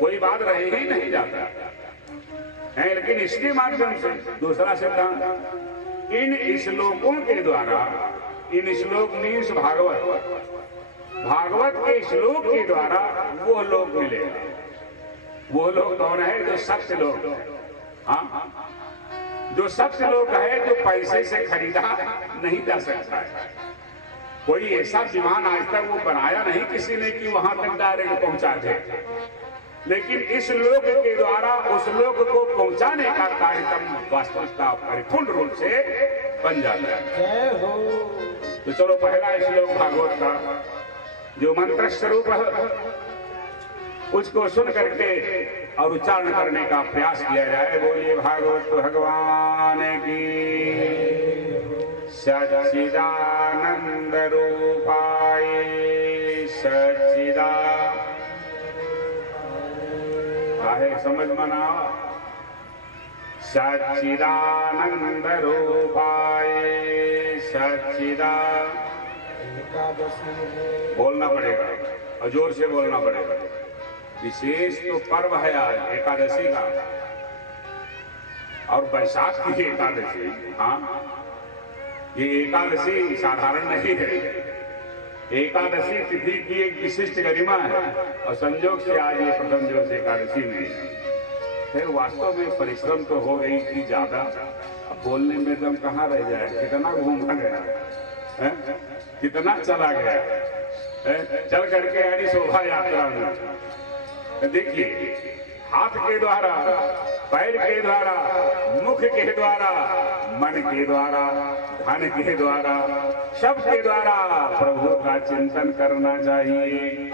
कोई बात रह ही नहीं जाता है। लेकिन इसके माध्यम से दूसरा सिद्धांत, इन श्लोकों के द्वारा, इन श्लोक मीन्स भागवत, भागवत के श्लोक के द्वारा वो लोग मिले। वो लोग कौन है? जो सत्य लोग। हाँ, जो सत्य लोग है, जो पैसे से खरीदा नहीं जा सकता है। कोई ऐसा विमान आज तक वो बनाया नहीं किसी ने कि वहां तक डायरेक्ट पहुंचा दे, लेकिन इस लोक के द्वारा उस लोक को पहुंचाने का कार्यक्रम वास्तविकता परिपूर्ण रूप से बन जाता है। तो चलो पहला श्लोक भागवत का जो मंत्र स्वरूप है उसको सुन करके और उच्चारण करने का प्रयास किया जाए। बोलिए भागवत भगवान की। सच्चिदानंद रूपाय सच्चिदा काहे समझ मना। सच्चिदानंद रूपाय सच्चिदा, बोलना पड़ेगा और जोर से बोलना पड़ेगा। विशेष तो पर्व है आज एकादशी का और बैसाख की एकादशी। हाँ, ये एकादशी साधारण नहीं है। एकादशी तिथि की एक विशिष्ट गरिमा है और संयोग से आज ये प्रथम दिवस एकादशी में फिर वास्तव में परिश्रम तो हो गई थी ज्यादा। अब बोलने में दम कहाँ रह जाए, कितना घूमा गया है? कितना चला गया है? चल करके यानी शोभा यात्रा में देखिए, हाथ के द्वारा, पैर के द्वारा, मुख के द्वारा, मन के द्वारा, धन के द्वारा, शब्द के द्वारा प्रभु का चिंतन करना चाहिए,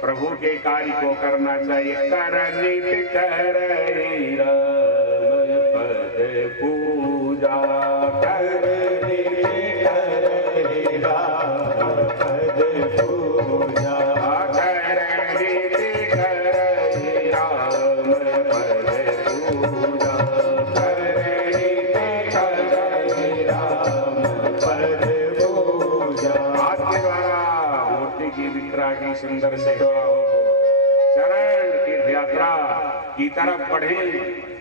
प्रभु के कार्य को करना चाहिए। करनित करई राम पद पूजा, करनित करई राम पद पूजा, सुंदर से चरण तीर्थ यात्रा की तरफ बढ़े,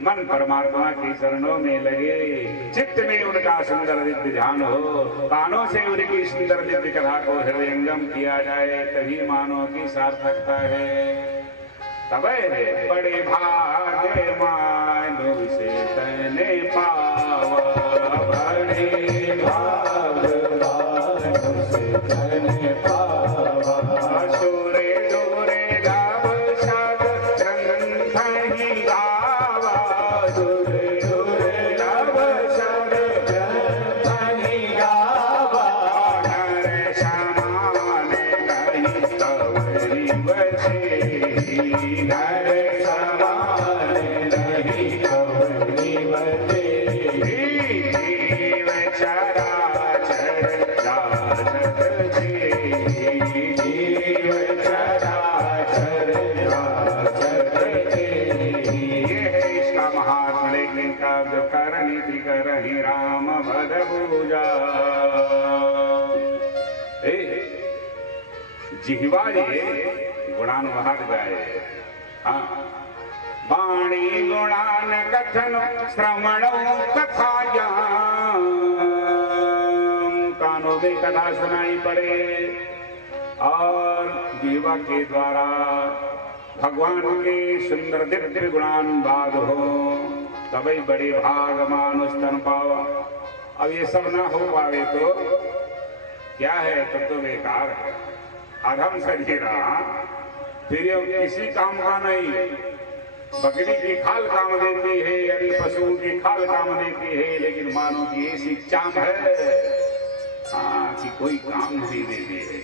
मन परमात्मा के चरणों में लगे, चित्त में उनका सुंदर दिव्य ध्यान हो, कानों से उनकी सुंदर दिव्य कथा को हृदयंगम किया जाए, तभी मानो की सार्थकता है। तब बड़े भाग्य मानो से तने पावा, बड़े भाग्य मानो से तने पावा, सूरे दूरे गाव शद ग्रंथ ही गावा, सूरे दूरे गाव शद ग्रंथ ही गावा, नर समान नहीं कवरी बचे, नर समान नहीं कवरी बचे, जीव चराचर जाचक जी, जीव चराचर जाचक जी। ये है इसका महात्मा, लेकिन काव्य करनी करहि राम भद पूजा। जिह्वा ये गुणानुवाद गाए। हाँ, वाणी गुणान कथन श्रवणो कथा ज्ञान, कानों में कथा सुनाई पड़े और जीवा के द्वारा भगवान के सुंदर दिव्य गुणानुवाद हो, तभी बड़े भाग मानुष तन पावा। अब ये सब ना हो पावे तो क्या है? तब तो बेकार है, अधम शरीर, फिर ये किसी काम का नहीं। बकरी की खाल काम देती है, यदि पशुओं की खाल काम देती है, लेकिन मानो की ऐसी चाम है हाँ कि कोई काम नहीं देती है।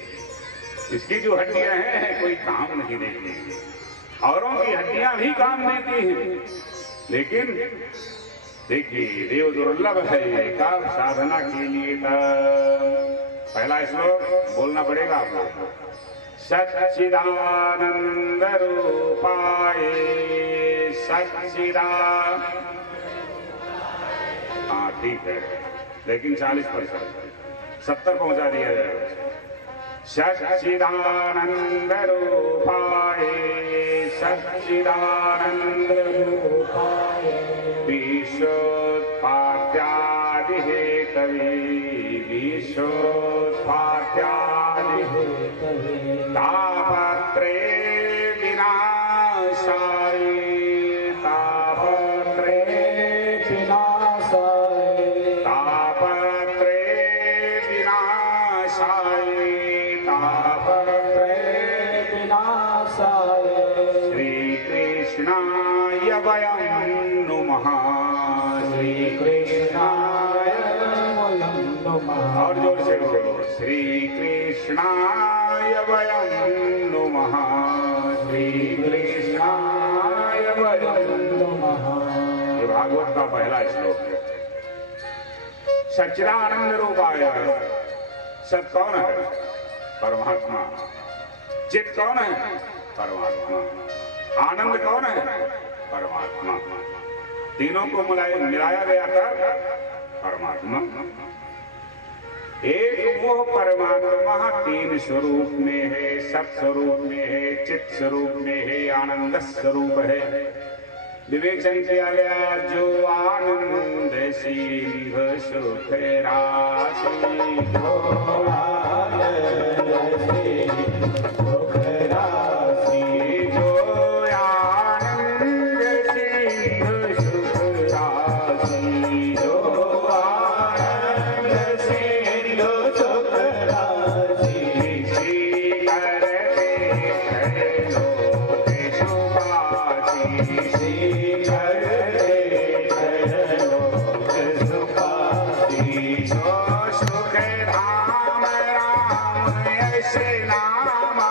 इसकी जो हड्डियां हैं कोई काम नहीं देती है, औरों की हड्डियां भी काम देती हैं, लेकिन देखिए देव दुर्लभ है काम साधना के लिए। पहला श्लोक बोलना पड़ेगा आपको। सच्चिदानंद रूपाय सच्चिदा, हाँ ठीक है, लेकिन 40% 70 पहुंचा दिया जाएगा। सच्चिदानंद रूपाय सच्चिदानंद रूपाय विश्वोत्पत्त्यादिहेतवे विश्वोत्पत्त्यादिहेतवे तापत्रय विनाशाय तापत्रय विनाशाय तापत्रय विनाशाय तापत्रय विनाशाय श्री कृष्णाय वयं नुमः श्री कृष्णाय वयं नुमः और जोर से बोलो श्री कृष्णाय वयं नुमः श्री कृष्णाय वयं नुमः। ये भागवत का पहला श्लोक है। सच्चिदानंद रूपाय सत कौन है? परमात्मा। चित कौन है? परमात्मा। आनंद कौन है? परमात्मा। तीनों को मिलाया गया था परमात्मा। एक वो परमात्मा तीन स्वरूप में है, सत स्वरूप में है, चित स्वरूप में है, आनंद स्वरूप है। विवेचन किया गया जो आनंद सिंह सुख राशि जो आनंद सिंह सुख राशि जो आनंद सिंह सुख राशि जो आनंद सिंह सुख राशि श्री करते लोक शुभासी श्री करते लोक शुभासी जो सुख धाम राम यश नामा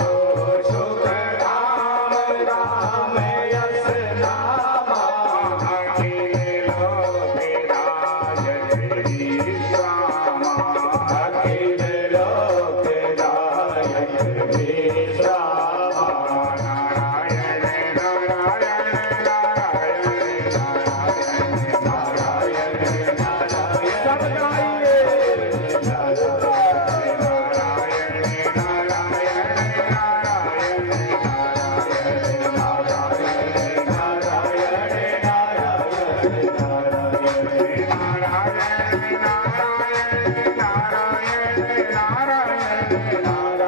जो सुख धाम राम यश नामा अखिल लोक राजत विश्रामा अखिल लोक राजत विश्रामा नारायण नारायण नारायण नारायण नारायण सब गाइए नारायण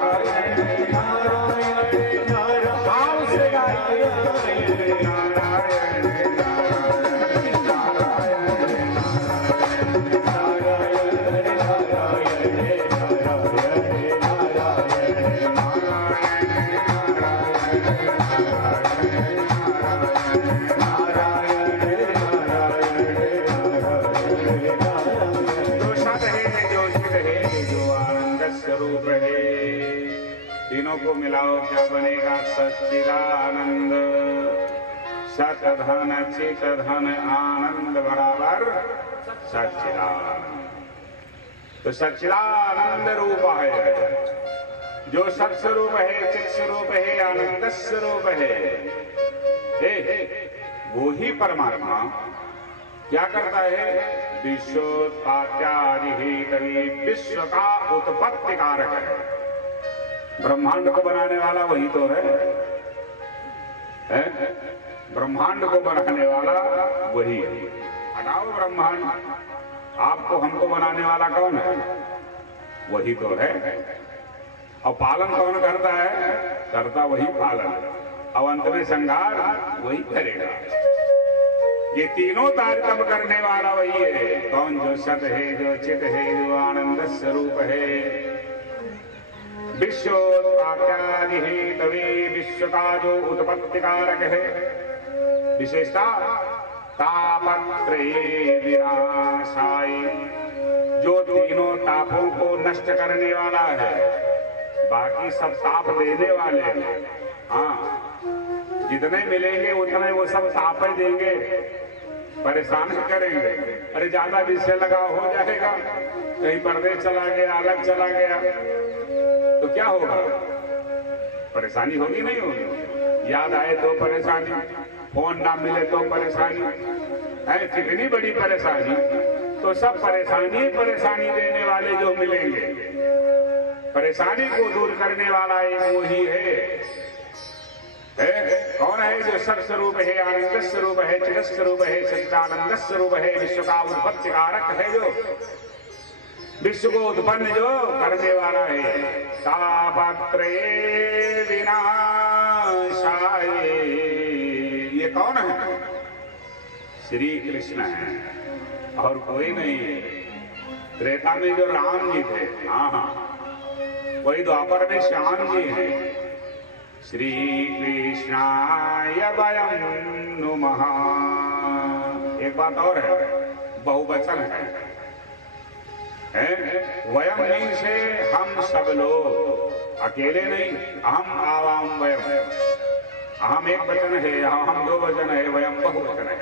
नारायण नारायण स्वरूप है। तीनों को मिलाओ क्या बनेगा? सच्चिदानंद। सत धन चित धन आनंद बराबर सच्चिदानंद। तो सच्चिदानंद रूप है जो सत स्वरूप है, चित स्वरूप है, आनंद स्वरूप है। वो ही परमात्मा क्या करता है? विश्वोत्पत्त्यादिहेतवे विश्व का उत्पत्ति कारक है। ब्रह्मांड को बनाने वाला वही तो है? ब्रह्मांड को बनाने वाला वही है। हटाओ ब्रह्मांड, आपको हमको बनाने वाला कौन है? वही तो है। और पालन कौन करता है? करता वही पालन। अब अंत में संहार वही करेगा। ये तीनों तारतम्य करने वाला वही है। कौन? जो सत है, जो चित है, जो आनंद स्वरूप है। विश्वोत्पत्त्यादिहेतवे विश्व का जो उत्पत्ति कारक है। विशेषता तापत्रये विनाशाय जो तीनों तापों को नष्ट करने वाला है। बाकी सब ताप देने वाले हैं। हाँ, जितने मिलेंगे उतने वो सब ताप ही देंगे, परेशान करेंगे। अरे ज्यादा विषय लगाव हो जाएगा, कहीं परदेश चला गया, अलग चला गया तो क्या होगा? परेशानी होगी नहीं होगी? याद आए तो परेशानी, फोन ना मिले तो परेशानी है। कितनी बड़ी परेशानी। तो सब परेशानी देने वाले जो मिलेंगे, परेशानी को दूर करने वाला एक वो ही है। कौन है जो सत स्वरूप है, आनंद स्वरूप है, चिद स्वरूप है, सच्चिदानंद स्वरूप है, विश्व का उत्पत्ति कारक है, जो विश्व को उत्पन्न जो करने वाला है। तापत्रय विनाशाय, ये कौन है? श्री कृष्ण है और कोई नहीं। त्रेता में जो राम जी थे, हाँ, वही द्वापर में श्याम जी हैं। श्री कृष्णाय वयं नुमः। एक बात और है, बहुवचन है। वयम मीन से हम सब लोग, अकेले नहीं। अहम आवाम वयम, अहम एक वचन है, हम दो वचन है, वयम बहुवचन है।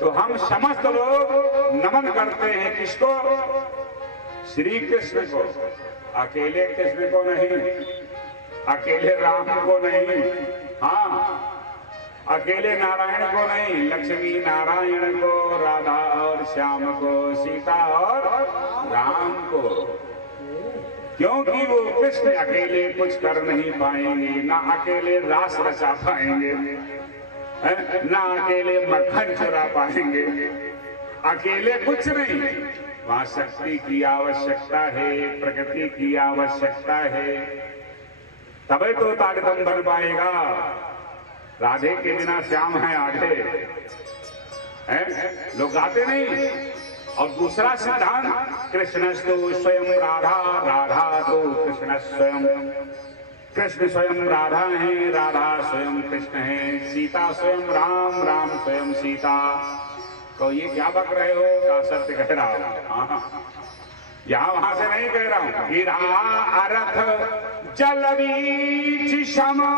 तो हम समस्त लोग नमन करते हैं किसको? श्री कृष्ण को। अकेले कृष्ण को नहीं, अकेले राम को नहीं, हाँ, अकेले नारायण को नहीं, लक्ष्मी नारायण को, राधा और श्याम को, सीता और राम को। क्योंकि वो कृष्ण अकेले कुछ कर नहीं पाएंगे, ना अकेले रास रचा पाएंगे, ना अकेले मक्खन चुरा पाएंगे, अकेले कुछ नहीं। वहां शक्ति की आवश्यकता है, प्रकृति की आवश्यकता है, तभी तो तारतम बन पाएगा। राधे के बिना श्याम है आधे, लोग गाते नहीं। और दूसरा सिद्धांत, कृष्णस्तु स्वयं राधा, राधा तो कृष्ण स्वयं। कृष्ण स्वयं राधा है, राधा स्वयं कृष्ण है, सीता स्वयं राम, राम स्वयं सीता। तो ये क्या बक रहे हो? क्या सत्य कह रहा हूं? यहाँ वहां से नहीं कह रहा हूं। गिरा अर्थ जल बीच समान,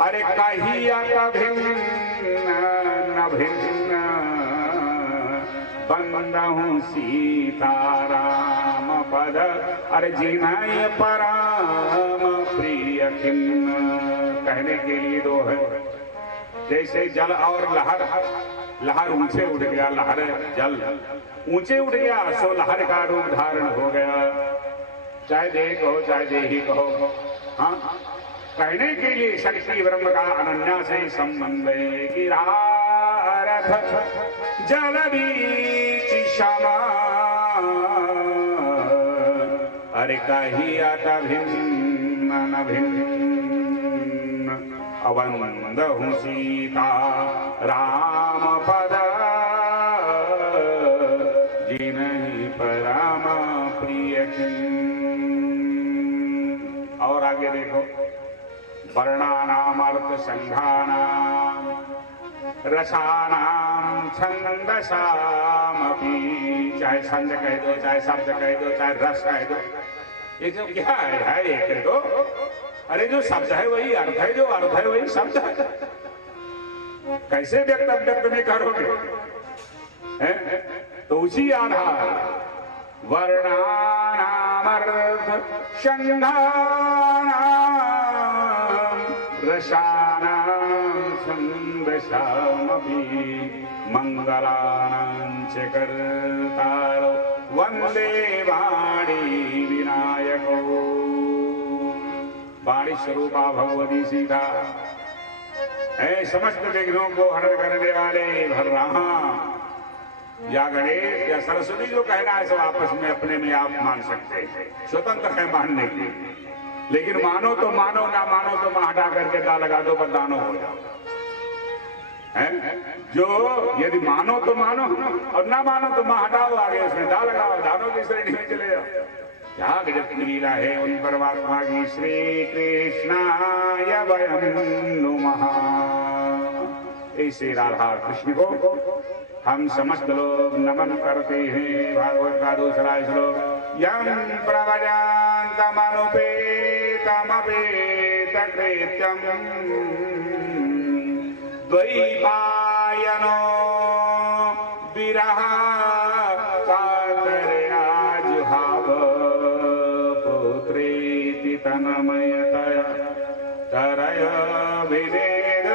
अरे कहिया भिन्न न भिन्न, बंदहूं सीताराम पद, अरे जिन्हय पराम प्रिय खिन्न। कहने के लिए दो है। जैसे जल और लहर, लहर ऊंचे उठ गया, लहर जल ऊंचे उठ गया, सो लहर का रूप धारण हो गया। चाहे दे कहो, चाहे दे ही कहो, हाँ। कहने के लिए शक्ति ब्रह्म का अनन्या से संबंध है। गिरारथ जल बीच समान, अरे कहिया भिन्न न भिन्न, अवंदहूं सीता राम पद, जिन्हि परम प्रिय खिन्न। और आगे देखो, वर्णानाम अर्थ संघानाम रसानाम छंदसामपि, चाहे छंद कह दो, चाहे शब्द कह दो, चाहे रस कह दो, ये जो क्या है ये कह दो। अरे जो शब्द है वही अर्थ है, जो अर्थ है वही शब्द है। कैसे व्यक्त अव्यक्त में करोगे? तो उसी आधार वर्णानामर्थ संघानाम रसानाम छंदसामपि, मंगलानां च कर्तारो वंदे वाणी विनायको। वाणी स्वरूपा भगवती सीता है, समस्त विघ्नों को हरण करने वाले भगवान या गणेश या सरस्वती, जो कहना है सब आपस में अपने में आप मान सकते हैं, स्वतंत्र है मानने के। लेकिन मानो तो मानो, ना मानो तो मां हटा करके दा लगा दो, बददानो हो जाओ। जो यदि मानो तो मानो और ना मानो तो मां हटाओ, आगे उसमें दा लगाओ, दानों की श्रेणी में चले जाओ। क्या गजब की लीला है उन परमात्मा की। श्री कृष्णाय वयं नुमः। ऐसे राधा कृष्ण को हम समस्त लोग नमन करते हैं। भागवत का दूसरा श्लोक, यं प्रव्रजन्तमनुपेतमपेत कृत्यं, द्वैपायनो विरह कातरया जुहाव, पुत्रेति तन्मयतया तरय विनेद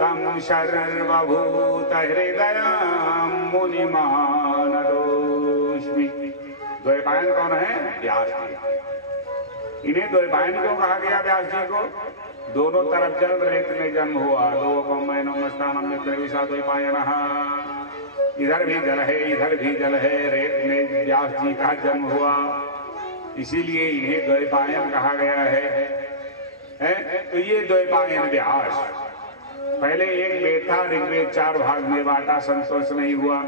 तं सर्वभूतहृदयं मुनिमानतोऽस्मि। द्वैपायन कौन है? व्यास। इन्हें द्वैपायन क्यों कहा गया व्यास जी को? दोनों तरफ जल, रेत में जन्म हुआ, दो मैनो मस्तानम मित्र विषा द्वैपायनः। इधर भी जल है, इधर भी जल है, रेत में व्यास जी का जन्म हुआ, इसीलिए इन्हें द्वैपायन कहा गया है? तो ये द्वैपायन व्यास पहले एक वेद था, ऋग्वेद 4 भाग में बांटा, संतोष नहीं हुआ।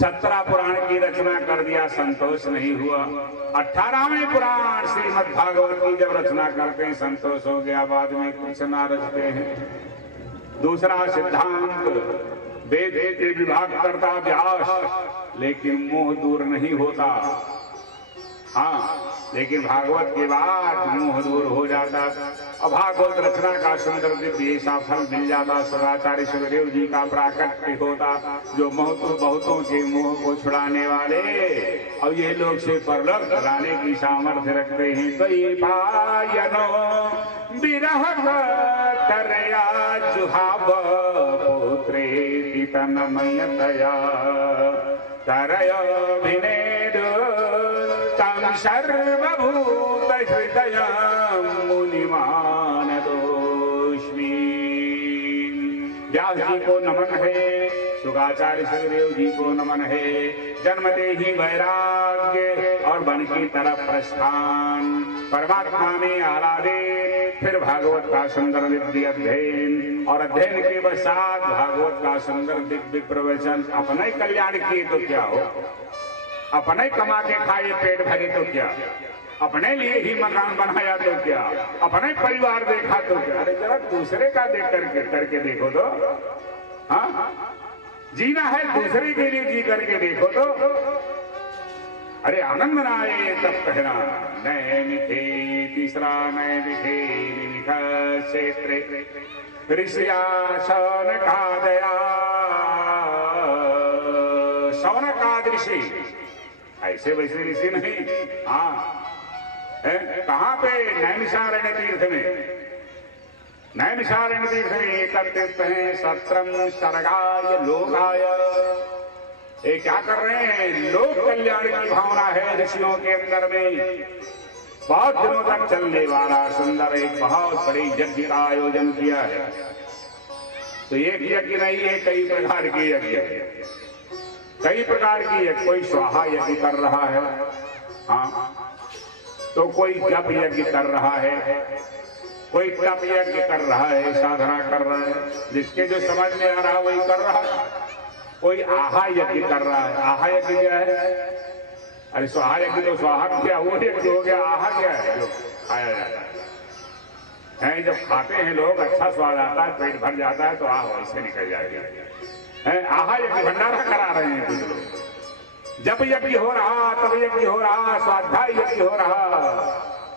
17 पुराण की रचना कर दिया, संतोष नहीं हुआ। 18वें पुराण श्रीमद् भागवत की जब रचना करते हैं संतोष हो गया, बाद में कुछ ना रचते हैं। दूसरा सिद्धांत वेद के विभाग करता व्यास, लेकिन मोह दूर नहीं होता। हाँ, लेकिन भागवत के बाद मोह दूर हो जाता। अब भागवत रचना का सुंदर दिव्य ऐसा फल मिल जाता, सदाचार्य सुखदेव जी का प्राकट्य होता, जो बहुतों के मोह को छुड़ाने वाले। अब ये लोग से परलोक लाने की सामर्थ्य रखते हैं। द्वैपायनो विरह तरया जुहाव पुत्रे तन्मयतया तरय विनेदु तम सर्वभूत हृदय मुनिमान दोष्मी। व्यास जी को नमन है, सुखाचार्य सुखदेव जी को नमन है। जन्मते ही वैराग्य और वन की तरफ प्रस्थान, परमात्मा में आराधे, फिर भागवत का सुंदर दिव्य अध्ययन, और अध्ययन के पश्चात भागवत का सुंदर दिव्य प्रवचन। अपने कल्याण किए तो क्या हो, अपने कमा के खाए पेट भरे तो क्या, अपने लिए ही मकान बनाया तो क्या, अपने परिवार देखा तो क्या। अरे जरा दूसरे का देख करके देखो तो। हाँ, जीना है दूसरे के लिए, जी करके देखो तो। अरे आनंद नाये तब कहना नए मिथे, तीसरा नए मिथे निमिख क्षेत्रे ऋषिया शौनकादया। शौनकाद ऋषि ऐसे वैसे ऋषि नहीं। हाँ, कहाँ पे? नैमिषारण्य तीर्थ में। नैमिषारण्य तीर्थ में एकत्रित हैं, सत्रम सर्गाय लोकाय। ये क्या कर रहे हैं? लोक कल्याण की भावना है ऋषियों के अंदर में। बहुत दिनों तक चलने वाला सुंदर एक बहुत बड़े यज्ञ का आयोजन किया है। तो एक यज्ञ नहीं है, कई प्रकार के यज्ञ, कई प्रकार की यज्ञ। कोई स्वाहा यज्ञ कर रहा है, हाँ, तो कोई जप यज्ञ कर रहा है, कोई तप यज्ञ कर रहा है, साधना कर रहा है, जिसके जो समझ में आ रहा है वही कर रहा है। कोई आहा यज्ञ कर रहा है। आहा यज्ञ क्या है? अरे स्वाहा यज्ञ तो स्वाहा क्या, वो यज्ञ हो गया। आहा क्या है? जो खाया जाता है। जब खाते हैं लोग, अच्छा स्वाद आता है, पेट भर जाता है, तो आह वैसे निकल जाएगा। आहा यज्ञ भंडारा करा रहे हैं कुछ लोग। जप यज्ञ हो रहा, तप यज्ञ हो रहा, स्वाध्याय यज्ञ हो रहा,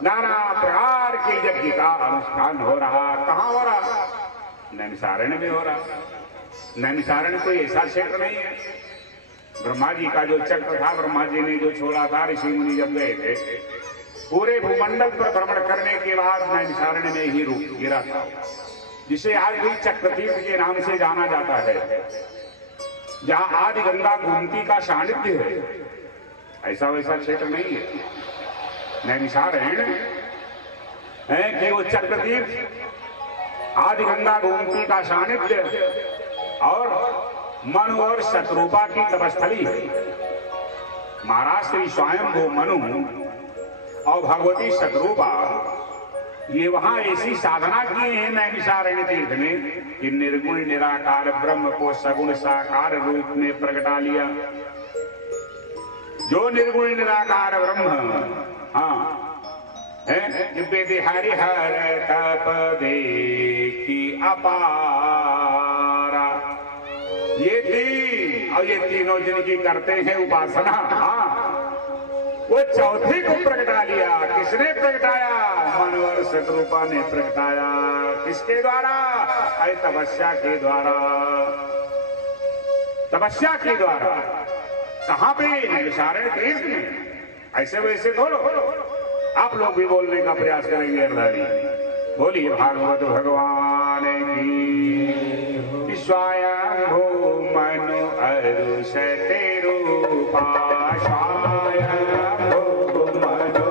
नाना प्रकार के यज्ञ का अनुष्ठान हो रहा। कहाँ हो रहा? नैमिषारण्य में हो रहा। नैमिषारण्य कोई ऐसा क्षेत्र नहीं है। ब्रह्मा जी का जो चक्र था, ब्रह्मा जी ने जो छोड़ा था, ऋषि मुनि जब गए थे, पूरे भूमंडल पर भ्रमण करने के बाद नैमिषारण्य में ही रूप गिरा था, जिसे आज भी चक्रतीर्थ के नाम से जाना जाता है, जहां आदि गंगा गोमती का सानिध्य है। ऐसा वैसा क्षेत्र नहीं है नैमिषारण्य है कि वो चक्रतीर्थ, आदि गंगा गोमती का सानिध्य और मनु और शत्रुपा की तपस्थली है। महाराज श्री स्वयंभू मनु और भगवती शत्रुपा, ये वहां ऐसी साधना की है नैमिषारण्य तीर्थ में कि निर्गुण निराकार ब्रह्म को सगुण साकार रूप में प्रगटा लिया। जो निर्गुण निराकार ब्रह्म, हाँ, दिव्य हरिहर तप देखी अपारा, ये तीन, और ये तीनों जिनकी करते हैं उपासना, हाँ, वो चौथे को प्रगटा लिया। किसने प्रगटाया? मनु और शत्रुपा ने प्रगटाया। किसके द्वारा? अरे तपस्या के द्वारा। तपस्या के द्वारा। कहां पे? नैमिषारण्य तीर्थ में। ऐसे वैसे बोलो, आप लोग भी बोलने का प्रयास करेंगे। अरधारी बोलिए भागवत भगवान की। स्वयंभू मनु अरुषते रूपा, स्वयंभू मनु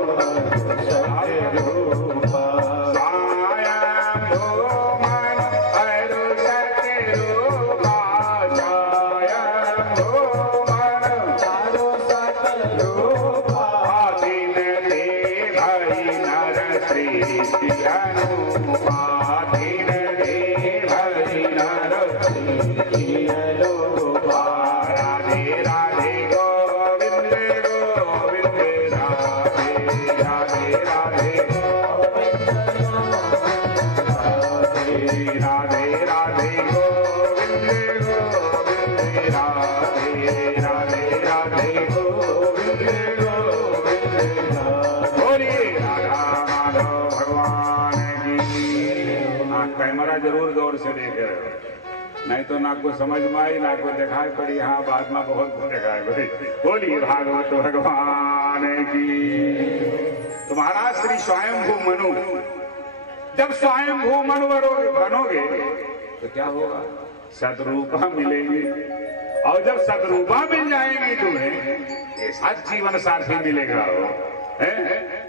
भई नर सृष्टि अनुपमा दीन रे भई नर सृष्टि अनुपमा राधे राधे गोविंद गोविंद राधे राधे राधे राधे राधे गोविंद गोविंद राधे राधे राधे गोविंद गोविंद बोलिए राधा माधव भगवान की। कैमरा जरूर गौर से देख रहे हो, नहीं तो ना को समझ में आई ना को दिखाई पड़ी। हाँ बाद में बहुत दिखाई पड़ी। बोलिए भागवत भगवान की। तो महाराज श्री स्वयंभू मनु, जब स्वयंभू मनु बनोगे तो क्या होगा? सदरूपा मिलेगी, और जब सदरूपा मिल जाएंगी तुम्हें ऐसा जीवन साथी मिलेगा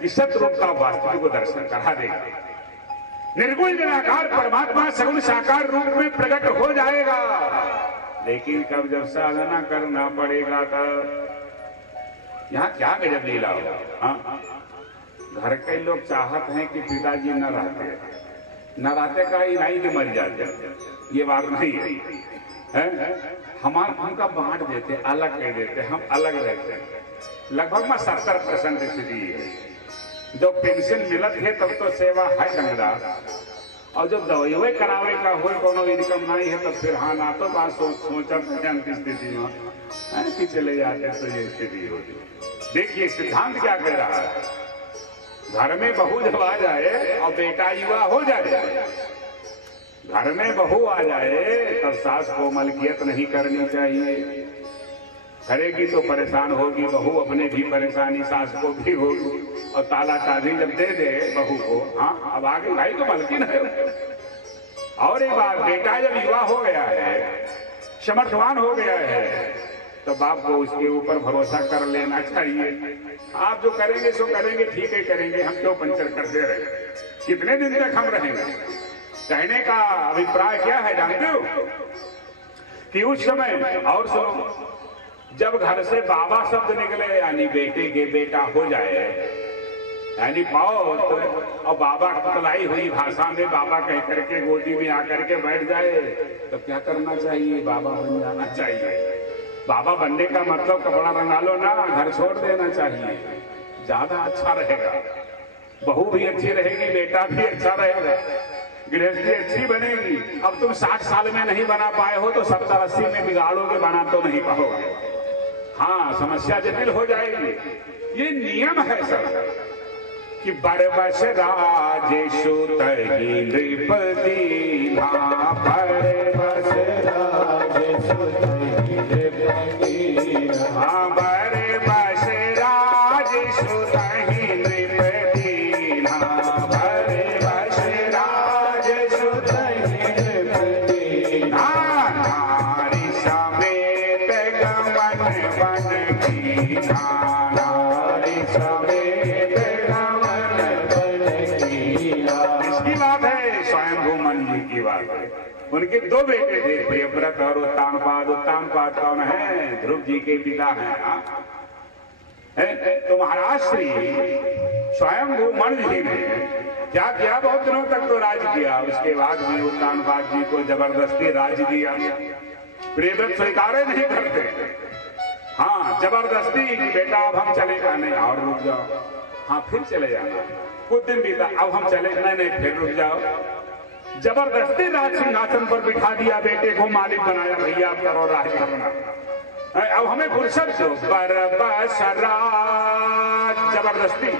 कि सतरूप का वास्तविक को दर्शन करा देगा। निर्गुण निराकार परमात्मा सगुण साकार रूप में प्रकट हो जाएगा। लेकिन कब जब साधना करना पड़ेगा तब यहाँ क्या गजब लीला होगा। घर के लोग चाहत हैं कि पिताजी न रहते का ही नहीं कि मर जाते, ये बात नहीं है। हमका बांट देते, अलग कर देते, हम अलग रहते हैं। लगभग में 70% स्थिति है। जब पेंशन मिलत है तब तो सेवा है गंगदार, और जब दवाई करावे का हो कोनो इनकम नहीं है तब फिर हाँ ना तो बात सोचत की स्थिति में कि चले जाते तो ये स्थिति होती। देखिए सिद्धांत क्या कह रहा है, घर में बहू जब आ जाए और बेटा युवा हो जाए, घर में बहू आ जाए तब सास को मलकियत नहीं करनी चाहिए। करेगी तो परेशान होगी बहू, अपने भी परेशानी सास को भी होगी। और ताला चाबी जब दे दे बहू को, हाँ अब आगे भाई तो मलकिन है। और एक बात, बेटा जब युवा हो गया है, समर्थवान हो गया है, तो बाप को उसके ऊपर भरोसा कर लेना चाहिए। आप जो करेंगे सो करेंगे, ठीक है करेंगे, हम क्यों पंचर करते रहे? कितने दिन तक हम रहेंगे? कहने का अभिप्राय क्या है जानते हो कि उस समय, और सुनो, जब घर से बाबा शब्द निकले यानी बेटे के बेटा हो जाए, यानी पाओ तो, और बाबा कलाई हुई भाषा में बाबा कह करके गोदी में आकर के बैठ जाए, तो क्या करना चाहिए? बाबा बन जाना चाहिए। बाबा बनने का मतलब कपड़ा रंगा लो ना, घर छोड़ देना चाहिए, ज्यादा अच्छा रहेगा। बहू भी अच्छी रहेगी, बेटा भी अच्छा रहेगा, गृहस्थी अच्छी बनेगी। अब तुम 60 साल में नहीं बना पाए हो तो 70-80 में बिगाड़ोगे, बना तो नहीं पाओगे। हाँ समस्या जटिल हो जाएगी। ये नियम है सर कि बरबस राजेशु तहि नृपति बरबस राजेशु तहि नृपति बरबस राजेशु तहि नृपति बरबस राजेशु तहि नृपति नारी समेत गमन वन की नारी समेत गमन वन की। इसकी बात है, स्वयंभू मन जी की बात है। उनके 2 बेटे थे, प्रियव्रत और उत्तानपाद। उत्तानपाद कौन है? ध्रुव जी के पिता हैं। तो महाराज श्री स्वयंभू मन जी ने क्या किया? बहुत दिनों तक तो राज किया, उसके बाद में उत्तानपाद जी को जबरदस्ती राज दिया। प्रियव्रत स्वीकार नहीं करते, हाँ जबरदस्ती कि बेटा अब हम चलेगा नहीं, और रुक जाओ, हाँ फिर चले जाना। कुछ दिन बीता, अब हम चले नहीं, फिर रुक जाओ। जबरदस्ती राज सिंहासन पर बिठा दिया, बेटे को मालिक बनाया, भैया आप करो राज करना, अब हमें फुर्सत दो। बरबस राज जबरदस्ती।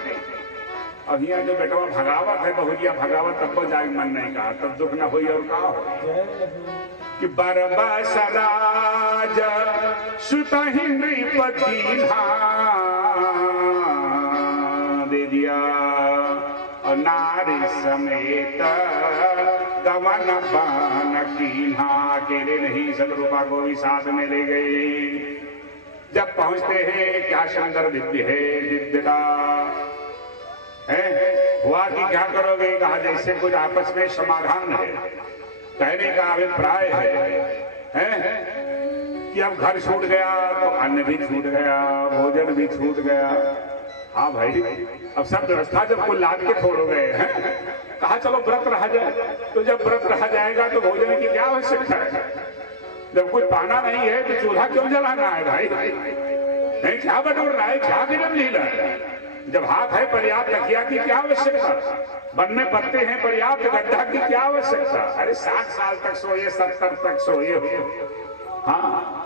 अब यहाँ जो बेटवा भगावत है, बहुरिया भगावत, तब तो जाए मन नहीं कहा, तब दुख न हुई और कहा कि बरबस राज सुतहि नृपति दे दिया, और नारी समेत गमन बन कीन्हा। अकेले नहीं, सदरूपा को भी साथ में ले गई। जब पहुंचते हैं, क्या सुंदर दिव्य है, दिव्यता है। हुआ कि क्या करोगे? कहा जैसे कुछ आपस में समाधान है। कहने का अभिप्राय है कि अब घर छूट गया तो अन्न भी छूट गया, भोजन भी छूट गया, हाँ भाई, अब सब व्यवस्था जब कुल लाद के छोड़ गए हैं, कहा चलो व्रत रहा जाए। तो जब व्रत रहा जाएगा तो भोजन की क्या आवश्यकता है? जब कुछ पाना नहीं है तो चूल्हा क्यों जलाना है भाई? नहीं, क्या बटोर रहा है, क्या गिरम लीला है? जब हाथ है पर्याप्त, तकिया की क्या आवश्यकता? वन में पत्ते हैं पर्याप्त, गड्ढा की क्या आवश्यकता? अरे 60 साल तक सोए, 70 तक सोए। हाँ,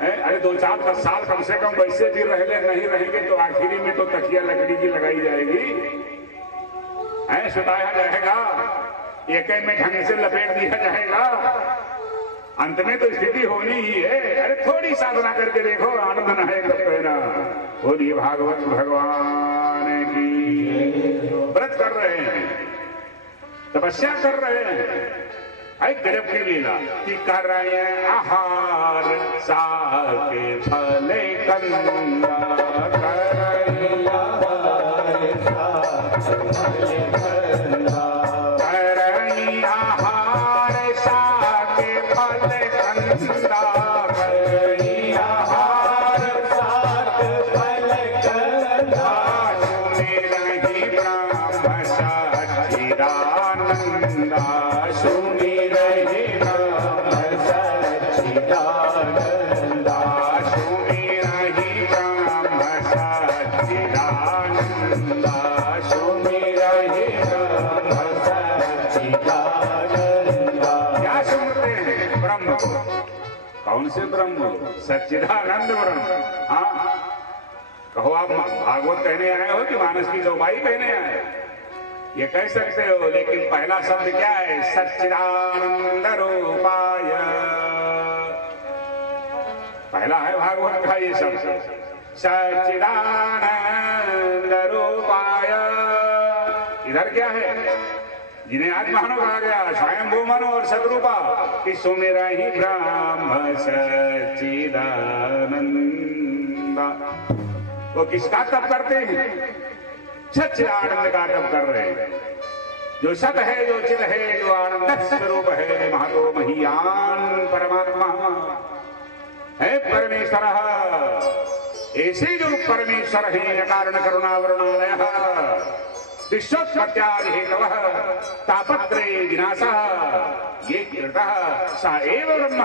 अरे 2-4-10 साल कम से कम वैसे भी रह ले, नहीं रहेंगे तो आखिरी में तो तकिया लकड़ी की लगाई जाएगी, सुताया जाएगा, एक में ढंग से लपेट दिया जाएगा। अंत में तो स्थिति होनी ही है। अरे थोड़ी साधना करके देखो, आनंद न है कब कहना। बोलिए भागवत भगवान की। व्रत कर रहे हैं, तपस्या कर रहे हैं, गजब की लीला कि कराए आहार साके फले कंदा, कराए आहार साके फले कंदा, कराए आहार साके फले कंदा, कराए आहार साके फले कंदा, सुने रही ब्रह्म सच्चिदानंदा, सुने कौन से ब्रह्म? सच्चिदानंद ब्रह्म। हाँ, कहो आप भागवत कहने आए हो कि मानस की चौपाई कहने आए? ये कह सकते हो, लेकिन पहला शब्द क्या है? सच्चिदानंद रूपाय। पहला है भागवत का ये शब्द, सच्चिदानंद रूपाय। इधर क्या है? जिन्हें आज मानो कहा गया, स्वयंभू मनो और सदरूपा, कि सुमेरा ही ब्रह्म सच्चिदानंदा। वो किसका तप करते हैं? सच्चिदानंद का तप कर रहे हैं। जो सत है, जो चित है, जो आनंद स्वरूप है, महतो महियान परमात्मा है परमेश्वर। ऐसे जो परमेश्वर है, कारण करुणा वरुणालय, विश्वोत्पत्त्यादि हेतवः तापत्रये विनाशः ये कीर्तः स एव ब्रह्म,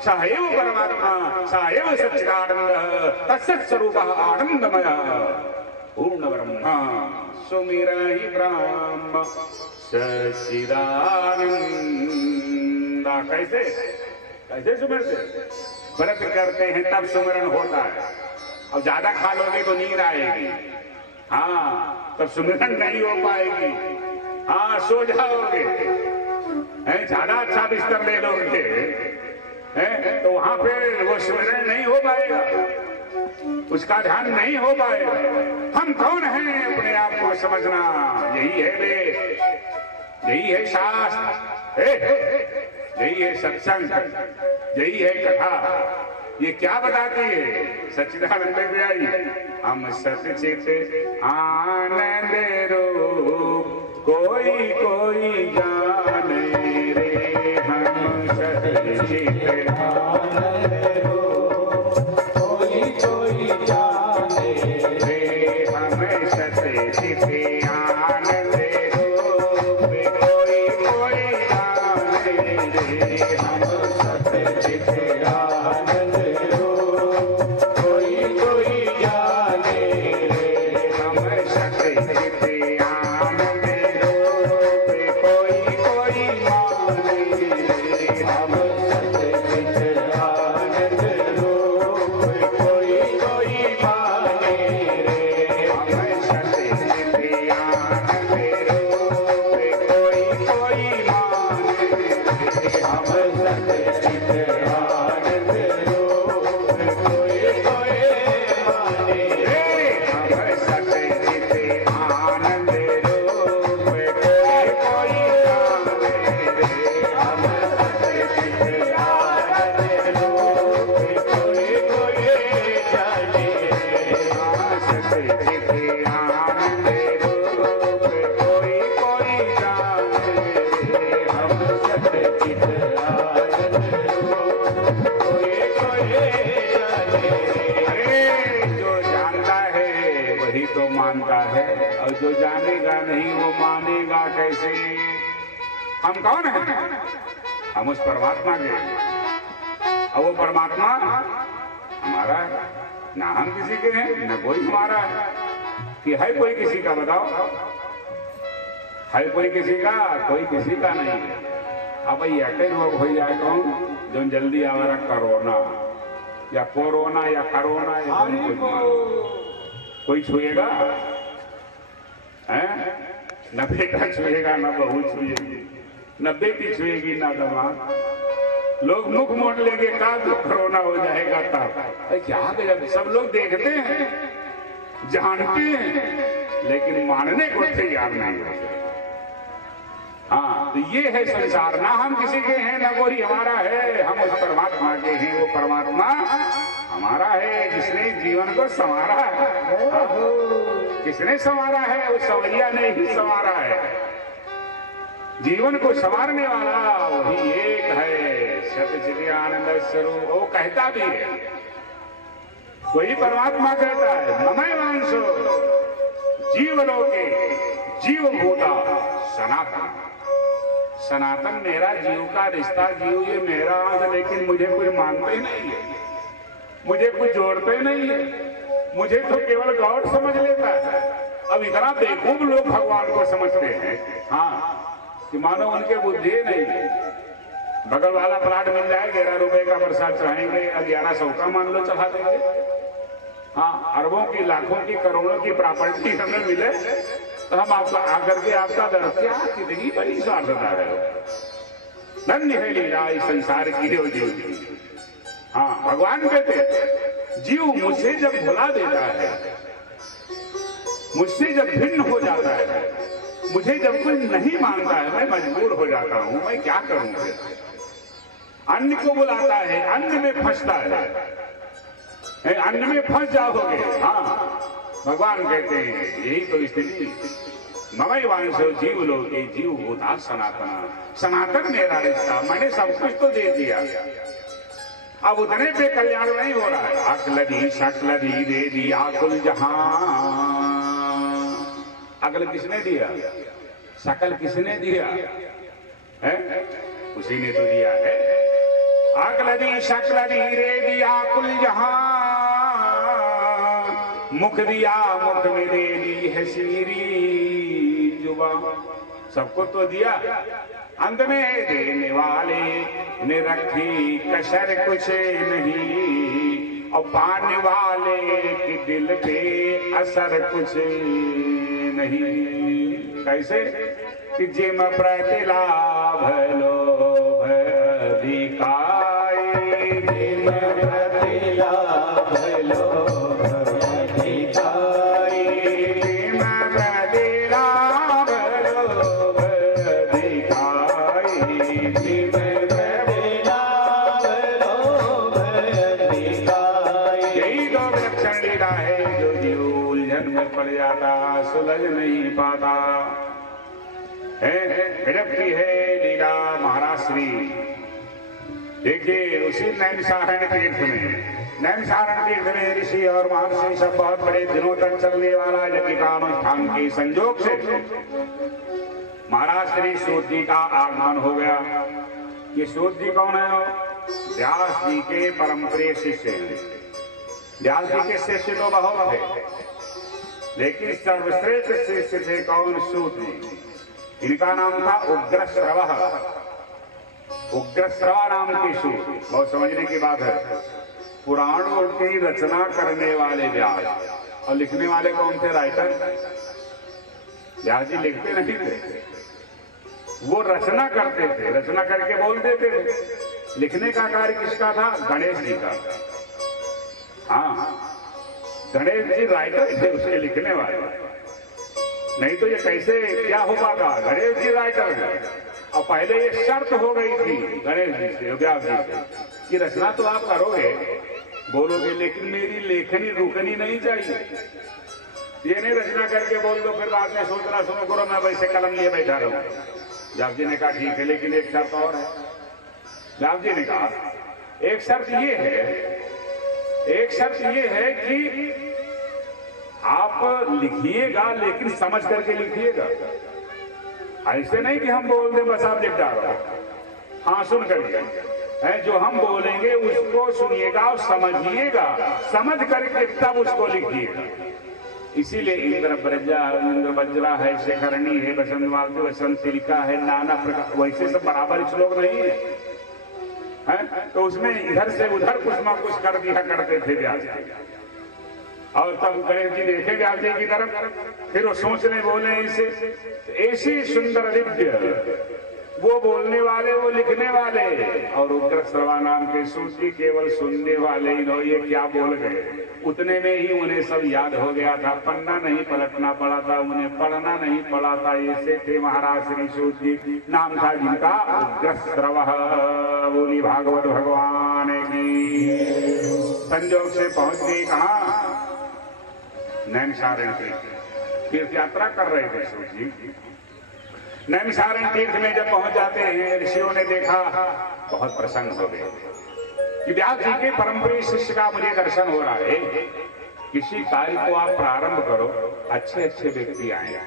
स एव परमात्मा, स एव सच्चिदानन्दः, तस्य स्वरूपः आनन्दमयः पूर्ण ब्रह्म। सुमिरहि ब्रह्म सच्चिदानन्द। कैसे कैसे सुमिरते? व्रत करते हैं तब सुमिरन होता है। अब ज्यादा खा लोगे तो नींद आएगी, हाँ, तब सुमिरन नहीं हो पाएगी। हाँ, सो जाओगे, ज्यादा अच्छा बिस्तर ले लोगे, तो वहां पे वो सुमिरन नहीं हो पाएगा, उसका ध्यान नहीं हो पाएगा। हम कौन हैं अपने आप को समझना, यही है वेद, यही है शास्त्र, यही है सत्संग, यही है कथा। ये क्या बताती है? सच्चिदानंद में आई, हम सच्चित आनंद रूप कोई कोई जाने रे, हम सच्चित आनंद रूप कोई कोई जाने रे, हम सच्चित आनंद रूप कोई कोई जाने रे, हम सच्चित आनंद आनंद जानेगा नहीं वो मानेगा कैसे। हम कौन हैं? हम उस परमात्मा के, और वो परमात्मा हमारा है। ना हम किसी के हैं न कोई हमारा है। कि है कोई किसी का? बताओ, है कोई किसी का? कोई किसी का नहीं है। अब भाई अटे लोग हो जाए कौन जो जल्दी हमारा कोरोना या कोरोना या करोना या कोई छुएगा? न बेटा छुएगा, न बहू छुएगी, न बेटी छुएगी, न दमाद। लोग मुख मोड़ लेंगे का तो कोरोना हो जाएगा तब। क्या गजब, सब लोग देखते हैं, जानते हैं, लेकिन मानने को तैयार नहीं होते। हाँ, तो ये है संसार। ना हम किसी के हैं ना कोई हमारा है, हम उस परमात्मा के हैं। वो परमात्मा हमारा है जिसने जीवन को संवारा है। किसने संवारा है? वो संवरिया ने ही संवारा है। जीवन को संवारने वाला वही एक है, सतचित आनंद स्वरूप। वो कहता भी है, वही परमात्मा कहता है, ममैव वांसो जीवलोके जीवभूता सनातन। सनातन मेरा जीव का रिश्ता, जीव ये मेरा अंश, लेकिन मुझे कोई मानते नहीं है, मुझे कोई जोड़ते नहीं है, मुझे तो केवल गॉड समझ लेता है। अब इतना बेवकूफ लोग भगवान को समझते हैं, हाँ, कि मानो उनके बुद्धि नहीं है। बगल वाला प्लाट मिल जाए, 11 रुपए का प्रसाद चढ़ाएंगे, 1100 का मान लो चढ़ा देंगे। हाँ, अरबों की, लाखों की, करोड़ों की प्रॉपर्टी हमें मिले तो हम आपका आकर के आपका दर क्या, कितनी बड़ी स्वार्थता है। धन्य है लीला इस संसार की हो जीव की। हाँ, भगवान कहते जीव मुझसे जब भुला देता है, मुझसे जब भिन्न हो जाता है, मुझे जब कोई नहीं मानता है, मैं मजबूर हो जाता हूं, मैं क्या करूं फिर? अन्य को बुलाता है, अन्य में फंसता है, अन्य में फंस जाओगे। हाँ, भगवान कहते हैं यही तो स्थिति। ममैव वांसो जीवलोके जीवभूता सनातन। सनातन मेरा रिश्ता, मैंने सब कुछ तो दे दिया, अब उतने पे कल्याण नहीं हो रहा है। अकलदी शकलदी दे दिया कुल जहां। अकल किसने दिया? शकल किसने दिया है? उसी ने तो दिया है। अकलदी शकलदी रे दिया कुल जहां। मुख दिया, मुख में दे दी है सीरी जुबा। सबको तो दिया, अंत में देने वाले ने रखी कसर कुछ नहीं, और पाने वाले के दिल पे असर कुछ नहीं। कैसे? कि जिम प्रतिलाभ लोभ अधिकाए, जिम प्रतिलाभ लोभ अधिकाए, जिम प्रतिलाभ लोभ अधिकाए, जिम प्रतिलाभ लोभ अधिकाए। यही तो विलक्षण लीला है, जो जीव उलझन में पड़ जाता, सुलझ नहीं पाता है। गजब की है लीला महाराज श्री। देखिए उसी नैमिषारण्य तीर्थ में, नैमिषारण्य तीर्थ में ऋषि और महर्षि सब बहुत बड़े दिनों तक चलने वाला यज्ञ का अनुष्ठान के संयोग से महाराज श्री सूत जी का आगमन हो गया। ये सूत जी कौन है? व्यास जी के परम प्रिय शिष्य हैं। व्यास जी के शिष्य तो बहुत थे, लेकिन सर्वश्रेष्ठ शिष्य थे कौन? सूत जी। इनका नाम था उग्रश्रवा। उग्रश्रवा नाम की सूत। बहुत समझने की बात है। पुराणों की रचना करने वाले व्यास, और लिखने वाले कौन थे? राइटर। व्यास जी लिखते नहीं थे, वो रचना करते थे, रचना करके बोल देते थे। लिखने का कार्य किसका था? गणेश जी का। हाँ, गणेश जी राइटर थे, उसे लिखने वाले। नहीं तो ये कैसे क्या हो पाता? गणेश जी राइटर है। और पहले ये शर्त हो गई थी गणेश जी से, व्यास जी से, कि रचना तो आप करोगे, बोलोगे, लेकिन मेरी लेखनी रुकनी नहीं चाहिए। ये नहीं रचना करके बोल दो फिर बाद में सोचना सुनो करो मैं वैसे कलम लिए बैठा रहूं। व्यास जी ने कहा ठीक है, लेकिन एक शर्त और है। व्यास जी ने कहा एक शर्त ये है, एक शर्त ये है कि आप लिखिएगा लेकिन समझ करके लिखिएगा। ऐसे नहीं कि हम बोल दें बस आप लिख डालो। हाँ, सुन करके है, जो हम बोलेंगे उसको सुनिएगा और समझिएगा, समझ करके तब उसको लिखिएगा। इसीलिए इंद्र ब्रजा, इंद्र वज्रा है, शेखरणी है, बसंत मालती, वसंत तिलका है, नाना प्रकार, वैसे सब बराबर श्लोक नहीं है, तो उसमें इधर से उधर कुछ ना कुछ कर दिया करते थे व्यास जी। और तब गणेश जी देखे व्यास जी की तरफ, फिर वो सोचने बोले इसे ऐसी सुंदर दिव्य, वो बोलने वाले, वो लिखने वाले, और उग्र श्रवा नाम के सूची केवल सुनने वाले। ये क्या बोल गए, उतने में ही उन्हें सब याद हो गया था। पन्ना नहीं पलटना पड़ा था, उन्हें पढ़ना नहीं पड़ा था। ऐसे थे महाराज श्री सूत जी, नाम था जिनका उग्र श्रवा। बोली भागवत भगवान की। संजोग से पहुंच गई कहा, नैमिषारण्य तीर्थ यात्रा कर रहे थे सूत जी। नैमिषारण्य तीर्थ में जब पहुंच जाते हैं, ऋषियों ने देखा, बहुत प्रसन्न हो गए कि व्यास जी के परम प्रिय शिष्य का मुझे दर्शन हो रहा है। किसी कार्य को आप प्रारंभ करो, अच्छे अच्छे व्यक्ति आए,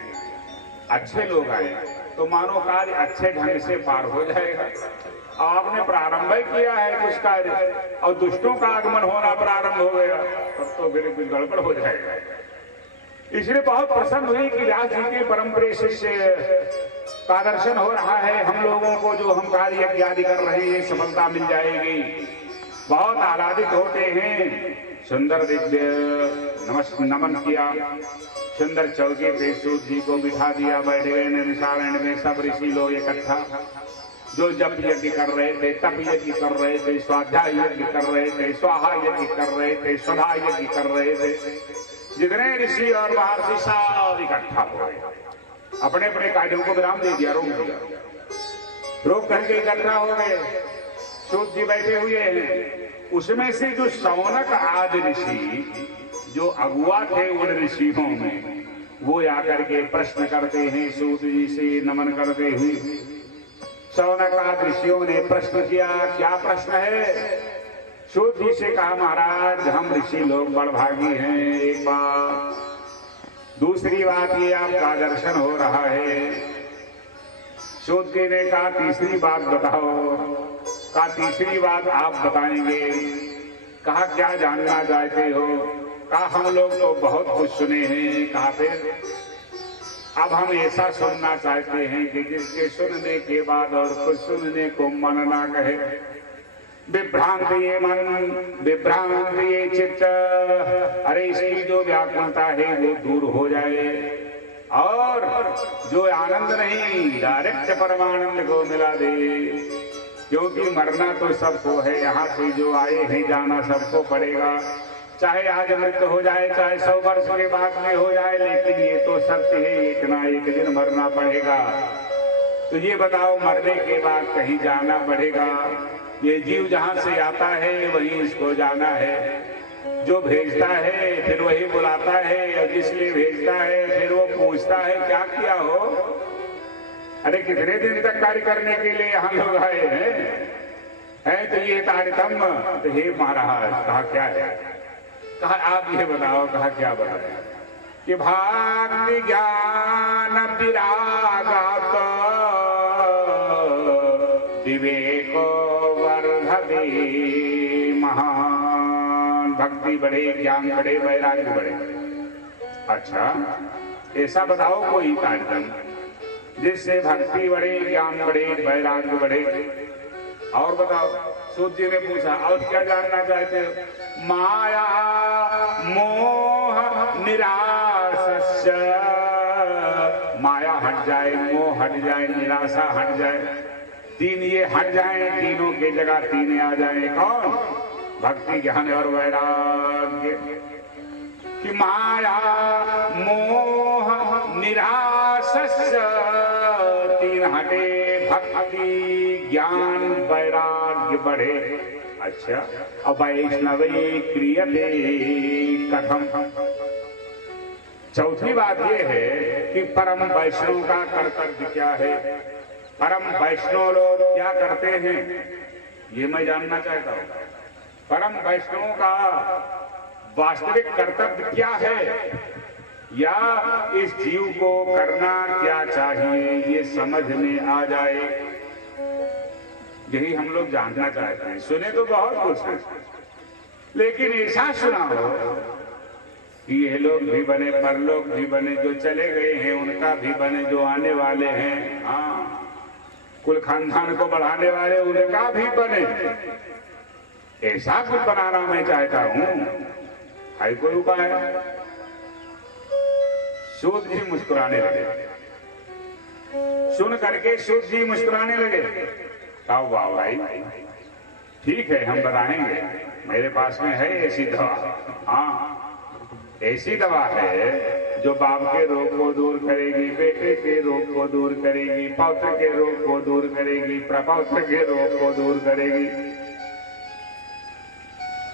अच्छे लोग आए, तो मानो कार्य अच्छे ढंग से पार हो जाएगा। आपने प्रारंभ ही किया है कुछ कार्य और दुष्टों का आगमन होना प्रारंभ हो गया, तब तो फिर कुछ गड़बड़ हो जाएगा। इसलिए बहुत प्रसन्न हुई कि व्यास जी के परम प्रिय शिष्य का दर्शन हो रहा है। हम लोगों को जो हम कार्य आदि कर रहे हैं सफलता मिल जाएगी। बहुत आह्लादित होते हैं। सुंदर दिव्य नमन किया, सुंदर चौके पे सूत जी को बिठा दिया। बैठ गए नैमिषारण्य में सब ऋषि लोग इकट्ठा, जो जप यज्ञ कर रहे थे, तप यज्ञ कर रहे थे, स्वाध्याय यज्ञ कर रहे थे, स्वाहा यज्ञ कर रहे थे, स्वधा यज्ञ कर रहे थे। जितने ऋषि और महर्षि सब इकट्ठा हो गए, अपने अपने कार्यों को विराम दे दिया, रोक दिया, रोक करके इकट्ठा हो गए। सूत जी बैठे हुए हैं। उसमें से जो शौनक आदि ऋषि जो अगुआ थे उन ऋषियों में, वो आकर के प्रश्न करते हैं सूत जी से नमन करते हुए। शौनक आदि ऋषियों ने प्रश्न किया। क्या प्रश्न है? सूत जी से कहा, महाराज हम ऋषि लोग बड़भागी हैं, एक बात। दूसरी बात ये आपका दर्शन हो रहा है। सूत जी ने कहा तीसरी बात बताओ। कहा तीसरी बात आप बताएंगे। कहा क्या जानना चाहते हो? कहा हम लोग तो बहुत कुछ सुने हैं। कहा फिर? अब हम ऐसा सुनना चाहते हैं कि जिसके सुनने के बाद और कुछ सुनने को मन ना कहे। विभ्रांत ये मन, विभ्रांत ये चित्त, अरे इसकी जो व्याकुलता है वो दूर हो जाए और जो आनंद नहीं डायरेक्ट परमानंद को मिला दे। क्योंकि मरना तो सबको है, यहाँ से जो आए हैं जाना सबको पड़ेगा। चाहे आज मृत्यु हो जाए, चाहे 100 वर्ष के बाद में हो जाए, लेकिन ये तो सत्य है, एक ना एक दिन मरना पड़ेगा। तो ये बताओ, मरने के बाद कहीं जाना पड़ेगा। ये जीव जहां से आता है वहीं इसको जाना है। जो भेजता है फिर वही बुलाता है, और जिसलिए भेजता है फिर वो पूछता है क्या किया हो। अरे कितने दिन तक कार्य करने के लिए हम लोग आए हैं? तो ये कार्यक्रम। तो हे महाराज, कहा क्या है? कहा आप ये बताओ। कहा क्या बताया? कि भक्ति ज्ञान विरागात विवेको वर्धते महान। भक्ति बढ़े, ज्ञान बढ़े, वैराग्य बढ़े। अच्छा, ऐसा बताओ कोई कार्यक्रम जिससे भक्ति बढ़े, ज्ञान बढ़े, वैराग्य बढ़े। और बताओ। सूत जी ने पूछा और क्या जानना चाहते हो? माया मोह निराश, माया हट जाए, मोह हट जाए, निराशा हट जाए, तीन ये हट जाए, तीनों के जगह तीन आ जाए। कौन? भक्ति ज्ञान और वैराग्य। कि माया मोह निराश तीन हटे, भक्ति ज्ञान वैराग्य बढ़े। अच्छा, अब वैष्णवे क्रियते कथम। चौथी बात यह है कि परम वैष्णव का कर्तव्य क्या है। परम वैष्णव लोग क्या करते हैं, ये मैं जानना चाहता हूं। परम वैष्णव का वास्तविक कर्तव्य क्या है? या इस जीव को करना क्या चाहिए ये समझ में आ जाए, यही हम लोग जानना चाहते हैं। सुने तो बहुत कुछ है, लेकिन ऐसा सुना हो कि ये लोग भी बने, परलोक भी बने, जो चले गए हैं उनका भी बने, जो आने वाले हैं, हाँ, कुल खानदान को बढ़ाने वाले उनका भी बने। ऐसा कुछ बनाना मैं चाहता हूं, है कोई उपाय? सूद जी मुस्कुराने लगे। सुन करके सूद जी मुस्कुराने लगे। कहा वाह भाई, ठीक है, हम बताएंगे, मेरे पास में है ऐसी दवा। हाँ, ऐसी दवा है जो बाप के रोग को दूर करेगी, बेटे के रोग को दूर करेगी, पौत्र के रोग को दूर करेगी, प्रपौत्र के रोग को दूर करेगी।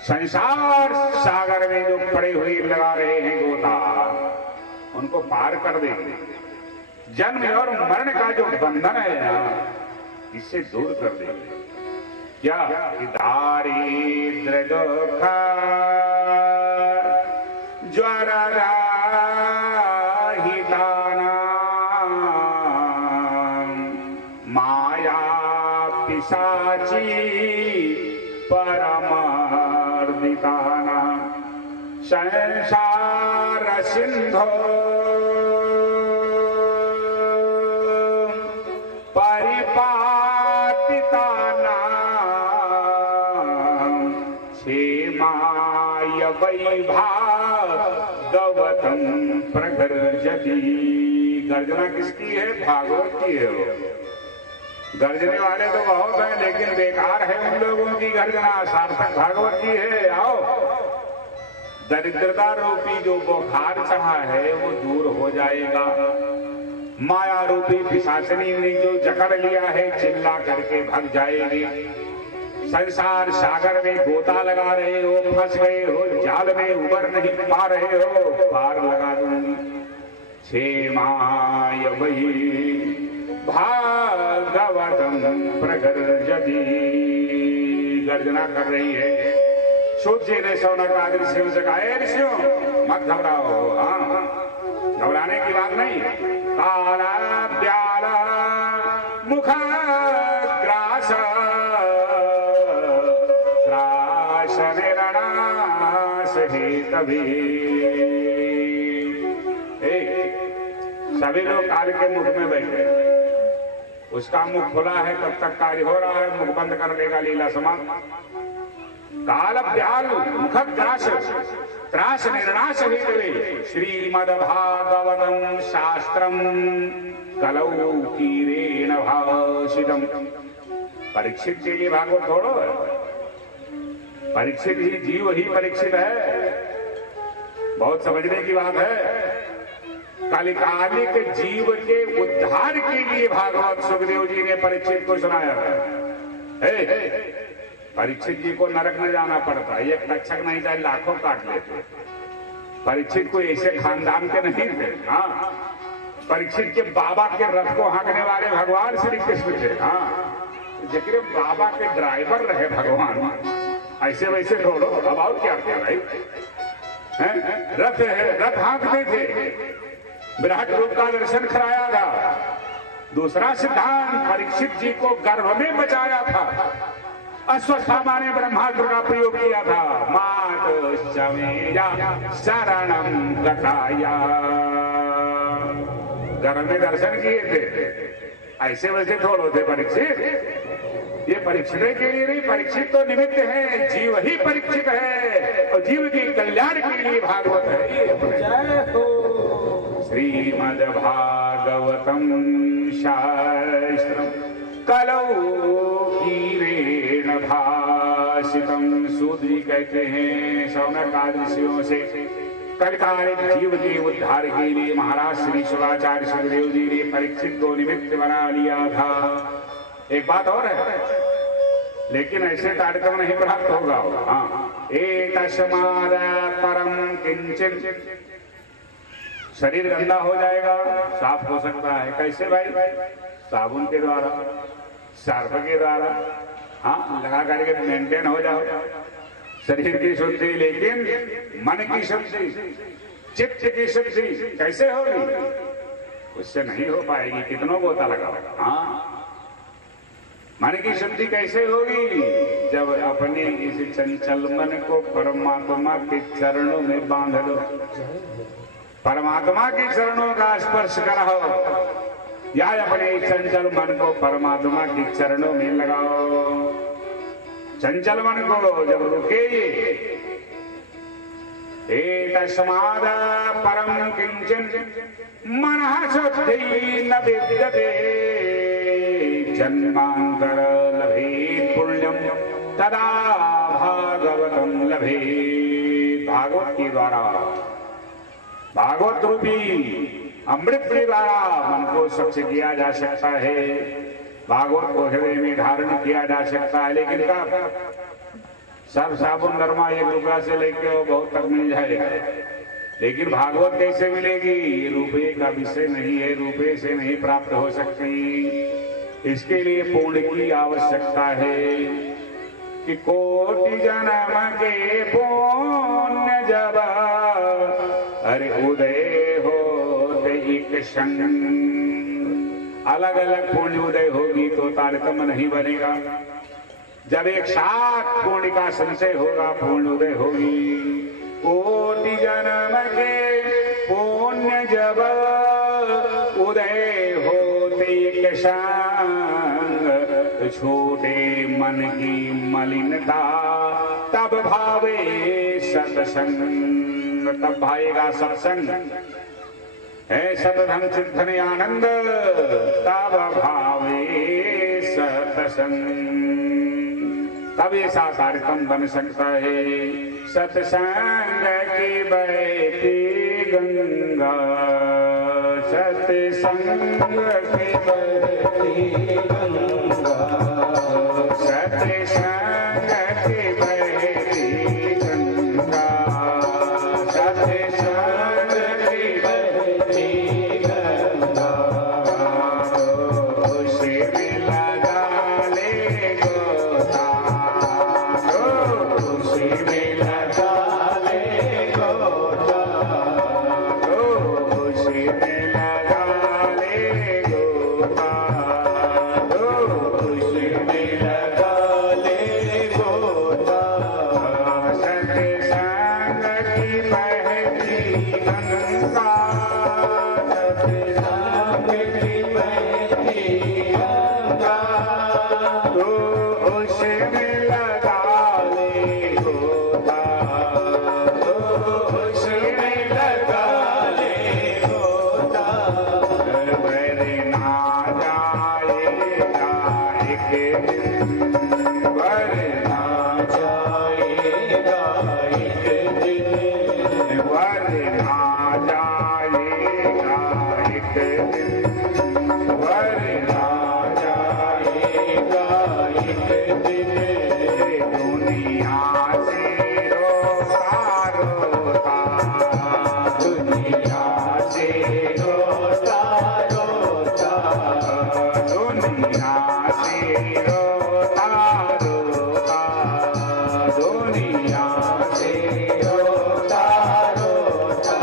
संसार सागर में जो पड़े हुए लगा रहे हैं गोता, उनको पार कर देंगे। जन्म और मरण का जो बंधन है ना, इससे दूर कर देंगे। क्या? दारिद्र दुख ज्वरहितानां माया पिशाची परमर्दितानां संसार सिंधो परिपातितानां क्षेमाय वैभागवतं प्रगर्जति। गर्जना किसकी है? भागवत की है। वो गर्जने वाले तो बहुत हैं, लेकिन बेकार है उन लोगों की गर्जना। सार्थक भागवत की है। आओ, दरिद्रता रूपी जो बुखार चढ़ा है वो दूर हो जाएगा। माया रूपी पिशाचनी ने जो जकड़ लिया है, चिल्ला करके भग जाएगी। संसार सागर में गोता लगा रहे हो, फंस गए हो, जाल में उबर नहीं पा रहे हो, पार लगा दूंगी। क्षेमाय वही भागवतम प्रगर्जति। गर्जना कर रही है। सूत जी ने शौनक आदि ऋषियों से कहा, ऋषियों मत घबराओ। हाँ, घबराने की बात नहीं। काला प्याला मुख ग्रास त्रास निरणास हेतवे। सभी लोग काल के मुख में बैठे। उसका मुख खुला है, तब तक कार्य हो रहा है, मुख बंद कर लेगा, लीला समाप्त। काल प्याल मुख ग्रास त्रास निर्णास हेतवे श्रीमद्भागवतं शास्त्रम कलौ कीरेण भाषितम्। परीक्षित के लिए भागवत थोड़ो है, परीक्षित ही जीव ही परीक्षित है। बहुत समझने की बात है। कालिकालिक जीव के उद्धार के लिए भागवत सुखदेव जी ने परीक्षित को सुनाया था। परीक्षित जी को नरक में जाना पड़ता, एक तक्षक नहीं चाहे लाखों काट लेते। परीक्षित को ऐसे खानदान के नहीं थे। हाँ, परीक्षित के बाबा के रथ को हाँकने वाले भगवान श्री कृष्ण थे। हाँ, जिक्र बाबा के ड्राइवर रहे भगवान। ऐसे वैसे छोड़ो, अब और क्या किया भाई? रथ हाँकते थे, विराट रूप का दर्शन कराया था। दूसरा सिद्धांत, परीक्षित जी को गर्भ में बचाया था। अश्वत्थामा ने ब्रह्मास्त्र का प्रयोग किया था। मातश्चमेया शरणं गताया। गर्भ में दर्शन किए थे। ऐसे वैसे थोड़ो थे परीक्षित। ये परीक्षित के लिए नहीं, परीक्षित तो निमित्त है, जीव ही परीक्षित है। और जीव के कल्याण के लिए भागवत है। श्रीमद्भागवतं शास्त्रं कलौ कीरेण भाषितम्। सूत जी कहते हैं शौनक आदि ऋषियों से, कलिकालिक जीव के उद्धार के लिए महाराज श्री शुकाचार्य सुखदेव जी ने परीक्षित को निमित्त बना लिया था। एक बात और है, लेकिन ऐसे कार्यक्रम नहीं प्राप्त होगा। हाँ, एतस्माद् परम किंचित। शरीर गंदा हो जाएगा, साफ हो सकता है। कैसे भाई? साबुन के द्वारा, सर्फ के द्वारा। हाँ, लगा करके मेंटेन हो जाओ शरीर की शुद्धि। लेकिन मन की शुद्धि, चित्त की शुद्धि कैसे होगी? उससे नहीं हो पाएगी, कितनों गोता लगाओ। हाँ, मन की शुद्धि कैसे होगी? जब अपने इस चंचल मन को परमात्मा के चरणों में बांध लो, परमात्मा के चरणों का स्पर्श कराओ, या अपने चंचल मन को परमात्मा के चरणों में लगाओ। चंचल मन को जब रुके, तस्माद् परम किंचन मनः शुद्धि न विद्यते, जन्मांतर लभेत् पुण्यम तदा भागवतम लभेत्। भागवत के द्वारा, भागवत रूपी अमृत के द्वारा मन को स्वच्छ किया जा सकता है, भागवत को हृदय में धारण किया जा सकता है। लेकिन कब? सब साबुन नरमा 1 रुपया से लेके बहुत तक मिल जाएगा, लेकिन भागवत कैसे मिलेगी? ये रुपये का विषय नहीं है, रुपये से नहीं प्राप्त हो सकती। इसके लिए पुण्य की आवश्यकता है कि कोटि जन्म के पुण्य जब अरे उदय होते एक संग, अलग अलग पुण्य उदय होगी तो तारतम्य नहीं बनेगा। जब एक साथ पुण्य का संचय होगा, पुण्य उदय होगी। कोटि जन्म के पुण्य जब उदय होते एक संग, छोटे मन की मलिनता तब भावे सत्संग, तब भाएगा सत्संग है। सतधन चिंतन आनंद तब भावे सत्संग, तब ऐसा कार्यक्रम बन सकता है। सत्संग की बहती गंगा, सत्संग की बहती गंगा, सत्संग की बहती गंगा, सत्संग की बहती गंगा, उसी में लगा ले गोता, उसी में लगा ले गोता, उसी में लगा ले गोता, उसी में लगा ले गोता। सत्संग की बहती गंगा, सत्संग की बहती गंगा, तो उसमें लगा ले गोता, तो उसमें लगा ले गोता। वरना जाएगा एक दिन, वरना जाएगा एक दिन, वरना जाएगा एक दिन, वरना जाएगा एक दिन। दुनिया से रोता रोता, दुनिया से रोता रोता, दुनिया से रोता रोता, दुनिया से रोता रोता।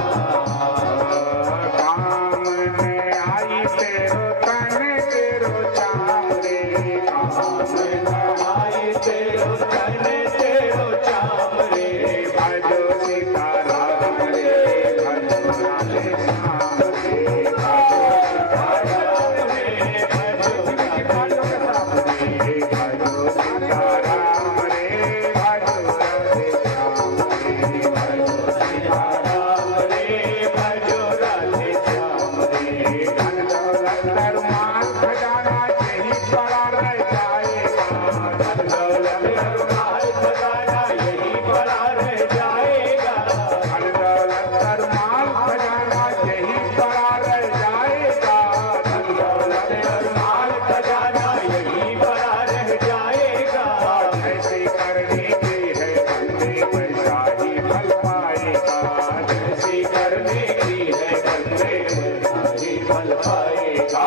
काम में आई तेरो तन तेरो चाम रे, काम में आई तेरो तन तेरो चाम रे। भजो सीताराम रे, भजो राधे श्याम रे, भजो सीताराम रे, भजो राधे श्याम रे, भजो सीताराम रे, भजो राधे श्याम रे, भजो सीताराम रे, भजो राधे श्याम रे। धन दौलत रुमाल खजाना यही पड़ा रह जाएगा, धन दौलत रुमाल खजाना यही पड़ा रह जाएगा, धन दौलत रुमाल खजाना यही पड़ा रह जाएगा, धन दौलत रुमाल खजाना यही पड़ा रह जाएगा। जैसे करने की है बंदे वैसा ही फल पाएगा, जैसे करने की है बंदे वैसा ही फल पाएगा।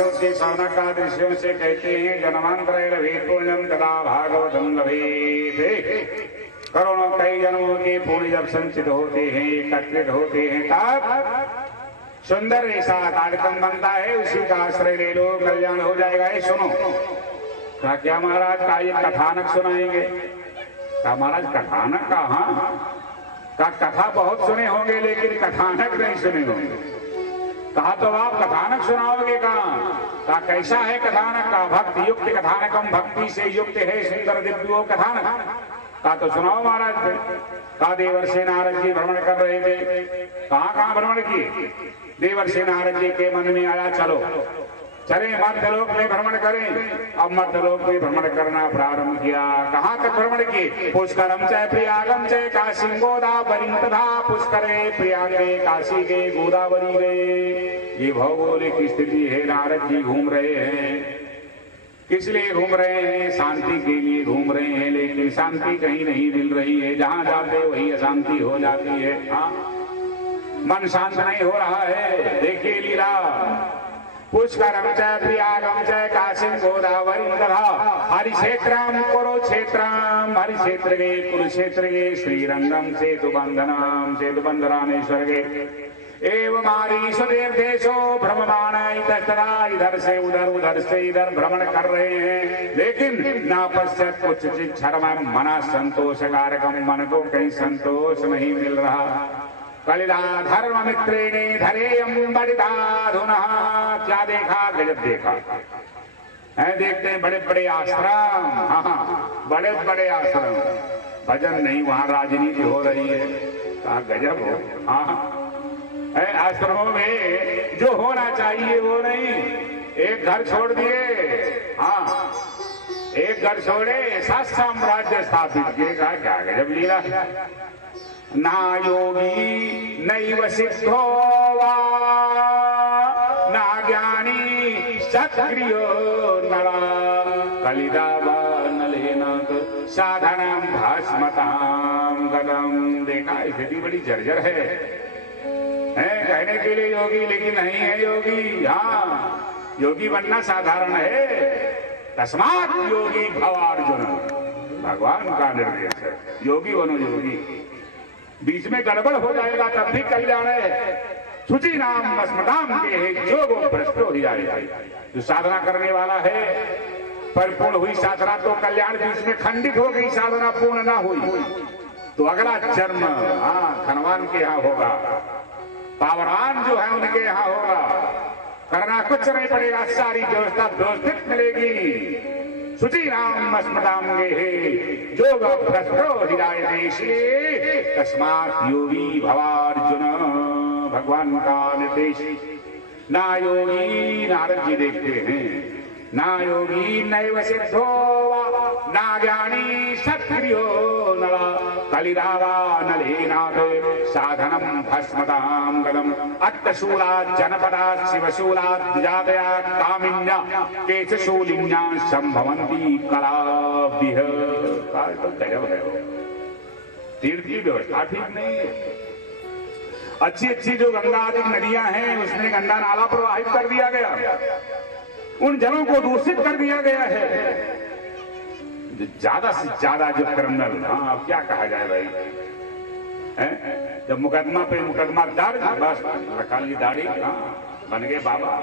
वर्षोत्ति सौनक का दृश्यों से कहते हैं जन्मांतर लभेत पुण्यम तदा भागवतम लभेत। करोड़ों कई जन्मों के पुण्य जब संचित होते हैं, एकत्रित होते हैं, तब सुंदर ऐसा कार्यक्रम बनता है, उसी का आश्रय ले लो, कल्याण हो जाएगा। ये सुनो क्या महाराज का ये कथानक सुनाएंगे? क्या महाराज कथानक का? हाँ का कथा बहुत सुने होंगे लेकिन कथानक नहीं सुने होंगे। कहा तो आप कथानक सुनाओगे? कहा कैसा है कथानक? का भक्ति युक्त कथानकम, भक्ति से युक्त है सुंदर दिव्यो कथानक। कहा तो सुनाओ महाराज। फिर कहा देवर्षि नारद जी भ्रमण कर रहे थे। कहाँ भ्रमण किए? देवर्षि नारद जी के मन में आया चलो चले मर्त्यलोक में भ्रमण करें। अब मर्त्यलोक में भ्रमण करना प्रारंभ किया। कहाँ तक भ्रमण किए? पुष्करम च प्रयागम च काशी गोदावरी तथा पुष्करे प्रयाग गए, काशी गए, गोदावरी गए। ये भौगोलिक स्थिति है। नारद जी घूम रहे हैं। किस लिए घूम रहे हैं? शांति के लिए घूम रहे हैं, लेकिन शांति कहीं नहीं मिल रही है। जहां जाते वही अशांति हो जाती है। हाँ, मन शांत नहीं हो रहा है। देखिए लीला। पुष्करम च प्रयागम च काशीम गोदावरी तथा हरिक्षेत्रम कुरुक्षेत्रम, हरिक्षेत्र के कुरुक्षेत्र के श्रीरंगम सेतु बंधनम, सेतु बंधरामेश्वर के एवं आरीश्वरेव देशो भ्रममाण इतस्तरा, इधर से उधर उधर से इधर भ्रमण कर रहे हैं, लेकिन ना पश्चात कुछ क्षरम मना संतोष कारकम, मन को कहीं संतोष नहीं मिल रहा। कलिदा धर्म मित्रेणे धरेयम बड़िदाधुना, क्या देखा? गजब देखा है। देखते हैं बड़े बड़े आश्रम, हाँ बड़े बड़े आश्रम, भजन नहीं, वहां राजनीति हो रही है। कहा गजब हो। हाँ आश्रमों में जो होना चाहिए वो नहीं। एक घर छोड़ दिए, हाँ एक घर छोड़े, 7 साम्राज्य स्थापित किए। कहा क्या गजब लीला। ना योगी नैव सिद्धो वा ना ज्ञानी सक्रियो नरा, कलिदा वा नलेनाथ साधनम भस्मताम गदम। देखा स्थिति बड़ी जर्जर है कहने के लिए योगी, लेकिन नहीं है योगी। हाँ योगी बनना साधारण है। तस्मात् योगी भव अर्जुन, भगवान का निर्देश है। योगी बनो योगी। बीच में गड़बड़ हो जाएगा तब भी कल्याण है। शुचि नाम स्मृताम के है जो वो भ्रष्टो ही जाए। जो साधना करने वाला है, परिपूर्ण हुई साधना तो कल्याण बीच में खंडित हो गई, साधना पूर्ण ना हुई तो अगला जन्म खनवान के यहाँ होगा, पावरान जो है उनके यहाँ होगा। करना कुछ नहीं पड़ेगा, सारी व्यवस्था व्यवस्थित मिलेगी। शुचि नाम स्मृतांगे है जो भ्रष्टो हिराय देशे, तस्मात् योगी भवार्जुन, भगवान का निर्देश। ना योगी, नारद जी देखते हैं, ना योगी नैव सिद्धो ना ज्ञानी सक्रियो नला, कलिदावा नलेनाथ साधनम भस्मताम गदम। अट्टशूला जनपदा शिवशूला जातया कामिन्या केशशूलिन्या संभवन्ति कलाभिः। तो गजब है। तीर्थ की व्यवस्था ठीक नहीं है। अच्छी अच्छी जो गंगा आदि नदियां हैं उसमें गंगा नाला प्रवाहित कर दिया गया, उन जलों को दूषित कर दिया गया है। ज्यादा से ज्यादा जो क्रिमिनल, हाँ अब क्या कहा जाए भाई, जब मुकदमा पे मुकदमा दर्ज, बस रखा ली दाढ़ी, बन गए बाबा,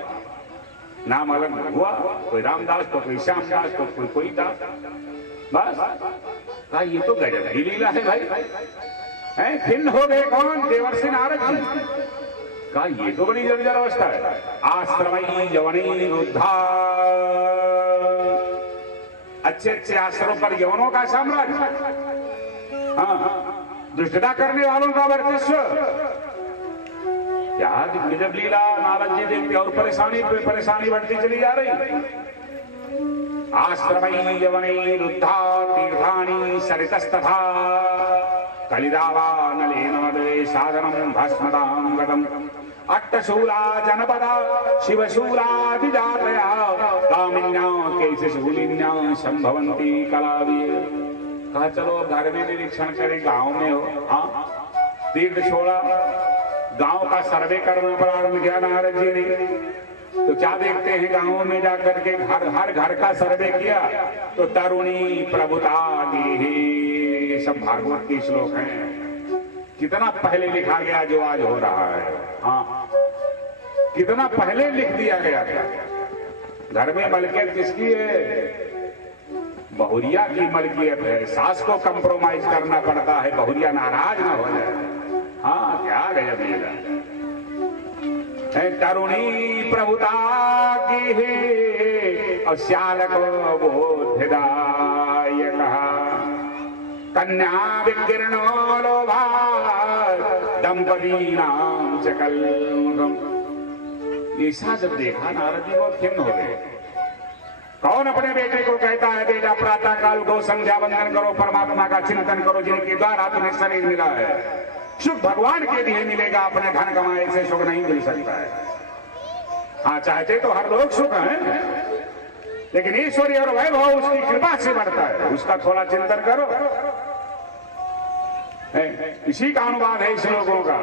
नाम अलग हुआ, कोई रामदास तो कोई श्यामदास तो कोई दास, बस कहा ये तो गजब की लीला है भाई। खिन्न हो गए कौन? देवर्षि नारद जी। कहा ये तो बड़ी जर्जर अवस्था है। आश्रमई यवनी रुद्धा, अच्छे अच्छे आश्रमों पर यवनों का साम्राज्य, हाँ दुष्टता करने वालों का वर्चस्व। क्या गजब लीला नारद जी देखते, और परेशानी पे परेशानी बढ़ती चली जा रही। आश्रमई यवनी रुद्धा तीर्थानी सरितस्तथा, कलिदावा नलेन साधनम भस्मताम गदम। अट्टशूला जनपदा शिवशूलादिजातया कामिन्या केशशूलिन्या संभवन्ति कलाभिः। कहा चलो घर में निरीक्षण करें, गांव में हो, हाँ तीर्थ छोड़ा, गांव का सर्वे करना प्रारंभ किया नारद जी ने। तो क्या देखते हैं गांवों में जाकर के हर घर का सर्वे किया तो तरुणी प्रभुता गे, सब भागवत के श्लोक हैं। कितना पहले लिखा गया जो आज हो रहा है। हाँ, कितना पहले लिख दिया गया था। घर में मलकियत किसकी है? बहुरिया की मलकियत है। सास को कंप्रोमाइज करना पड़ता है, बहुरिया नाराज ना हो जाए। हाँ, क्या गजब लीला। तरुणी प्रभुता की है और श्याल को बोधदाय कहा। कन्या विकीर्णो लोभा दंपती नाम चकलमुखम। ऐसा जब देखा नारद जी बहुत खिन्न हो गए। कौन अपने बेटे को कहता है बेटा प्रातः काल गौ संध्या वंदन करो, परमात्मा का चिंतन करो जिनके द्वारा तुम्हें शरीर मिला है। सुख भगवान के लिए मिलेगा, अपने धन कमाए से सुख नहीं मिल सकता है। हाँ, चाहते तो हर लोग सुख हैं, लेकिन ईश्वरीय और वैभव उसकी कृपा से बढ़ता है। उसका थोड़ा चिंतन करो। इसी का अनुवाद है श्लोकों का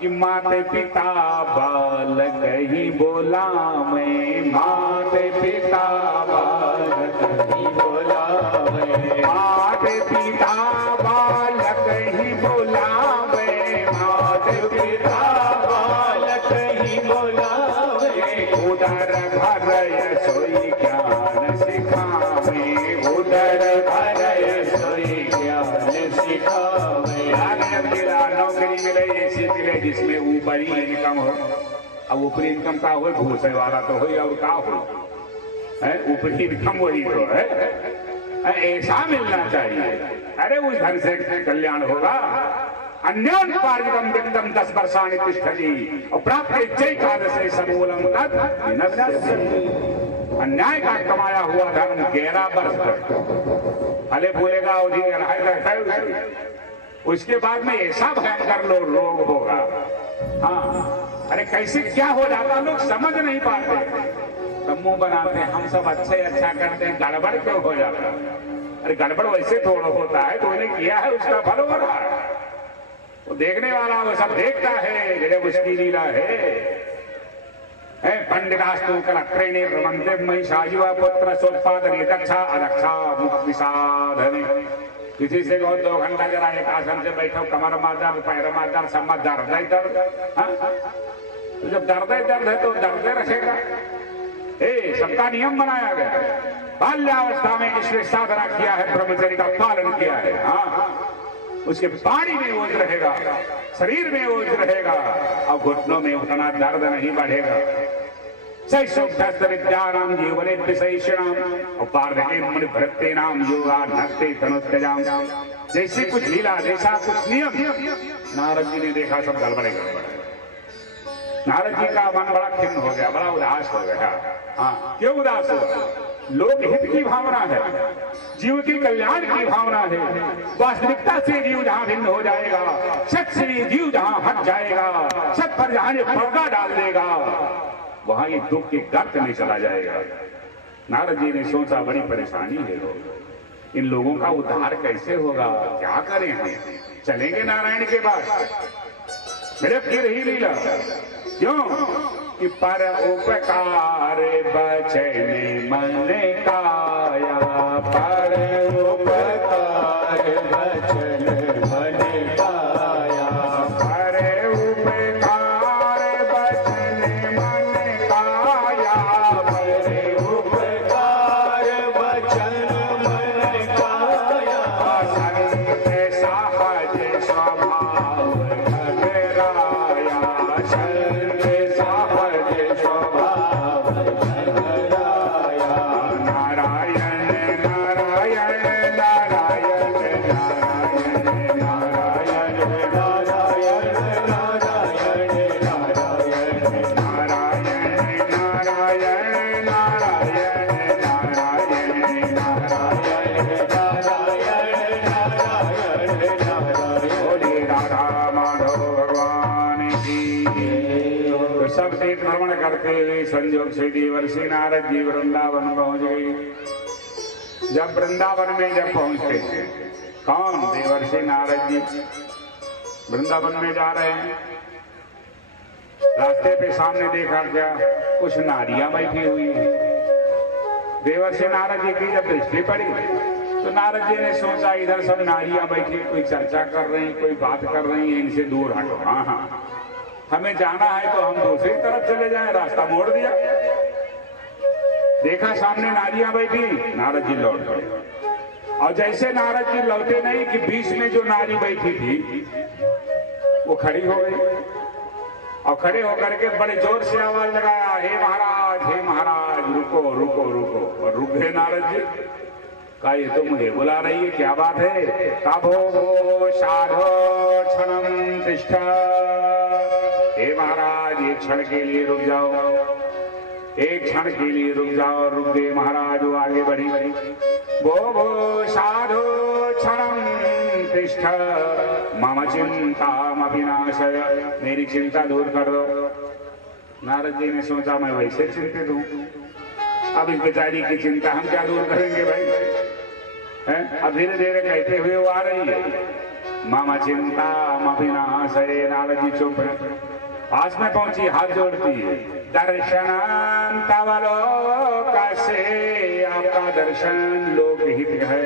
कि माते पिता बालक ही बोला मैं, माते पिता बालक ही बोला मैं, माते पिता बालक ही बोला मैं, माते पिता बालक ही बोला मैं। उदर भर सोई ज्ञान सिखावे, उदर भर सोई ज्ञान सिखावे। नौकरी मिले, ऐसी मिले जिसमें ऊपरी इनकम हो। अब ऊपरी इनकम का हो, घूसे वाला तो हो और का हो, ऊपरी इनकम वही तो है। ऐसा मिलना चाहिए। अरे उस धन से कल्याण होगा। अन्योन्पार्जितम वित्तम 10 वर्षाणि तिष्ठति और प्राप्त चैकादशे समूलम तत् विनश्यति। अन्याय का कमाया हुआ धन 11 वर्ष तक भले भूलेगा और उसके बाद में ऐसा भयंकर रोग होगा। हाँ, अरे कैसे क्या हो जाता लोग समझ नहीं पाते। तब मुंह बनाते हैं हम सब अच्छे अच्छा करते हैं, गड़बड़ क्यों हो जाता? अरे गड़बड़ वैसे थोड़ा होता है, तो उन्हें किया है उसका फल हो रहा है। वो देखने वाला वो सब देखता है जब उसकी लीला है। पंडितास्तु कलत्रेणे रमन्ते महिषायुवा पुत्र सोत्पादने दक्षा अदक्षा मुख विषाधने। किसी से कहो 2 घंटा जरा एक आसन से बैठो, कमर मार दर्द, पैर मार दर्द, सब में दर्द ही दर्द। तो जब दर्द ही दर्द है तो दर्द रखेगा। सबका नियम बनाया गया। बाल्यावस्था में इसने साधना किया है, ब्रह्मचर्य का पालन किया है। हाँ, उसके बाड़ी में ओज रहेगा, शरीर में ओज रहेगा और घुटनों में उतना दर्द नहीं बढ़ेगा। विद्यानाम जीवने विशेषणाम और पार्धके मुनि भृत्ते नाम योगा नक्ते तनुत्तजाम। जैसे कुछ लीला, जैसा कुछ नियम नारद जी ने देखा, सब गड़बड़े गड़बड़े। नारद जी का मन बड़ा खिन्न हो गया, बड़ा उदास हो गया। हाँ, क्यों उदास हुआ? लोक हित की भावना है, जीव के कल्याण की भावना है। वास्तविकता से जीव जहां भिन्न हो जाएगा, सच से जीव जहां हट जाएगा, सच पर जहां पर्दा डाल देगा, वहां ये दुख के गर्त में चला जाएगा। नारद जी ने सोचा बड़ी परेशानी है, इन लोगों का उद्धार कैसे होगा? क्या करें हम? चलेंगे नारायण के पास? मेरे की रही लीला क्यों कि पर उपकार बचने मन काया, पर उपकार बचने मन काया, पर उपकार बचने मन काया, पर उपकार बचन मन काया। संत सहज स्वभाव घबराया, संत सहज स्वभाव घबराया। नारायण नारायण नारायण नारायण नारायण नारायण नारायण नारायण नारायण नारायण नारायण नारायण। बोले राधा माधव भगवान की। तो सब तीर्थ भ्रमण करते हुए संयोग से देवर्षि नारद जी वृंदावन पहुंच गए। जब वृंदावन में जब पहुंचते हैं, कौन? देवर्षि नारद जी वृंदावन में जा रहे हैं। रास्ते पे सामने देखा क्या, कुछ नारियां बैठी हुई हैं। देवर्षि नारद जी की जब दृष्टि पड़ी तो नारद जी ने सोचा इधर सब नारियां बैठी, कोई चर्चा कर रही, कोई बात कर रही है, इनसे दूर हटो। हाँ हाँ, हमें जाना है तो हम दूसरी तरफ चले जाएं। रास्ता मोड़ दिया, देखा सामने नारियां बैठी, नारद जी लौट गए। और जैसे नारद जी लौटे नहीं कि बीच में जो नारी बैठी थी वो खड़ी हो गई, और खड़े होकर के बड़े जोर से आवाज लगाया, हे महाराज रुको रुको रुको। और रुक गए नारद जी। कहा ये तो मुझे बुला रही है, क्या बात है? तभो साधो क्षणम तिष्ठ, हे महाराज एक क्षण के लिए रुक जाओ, एक क्षण के लिए रुक जाओ। रुक गए महाराज, वो आगे बढ़ी। भो साधो क्षणम तिष्ठ, मम चिंता विनाशय, मेरी चिंता दूर कर दो। नारद जी ने सोचा मैं वैसे चिंतित हूँ, अब इस बेचारी की चिंता हम क्या दूर करेंगे भाई, हैं? अब धीरे धीरे कहते हुए वो आ रही है, मम चिंता विनाशय। नारद जी चुप है, पास में पहुंची, हाथ जोड़ती है, दर्शनम तव लोकसे, आपका दर्शन लोकहित है।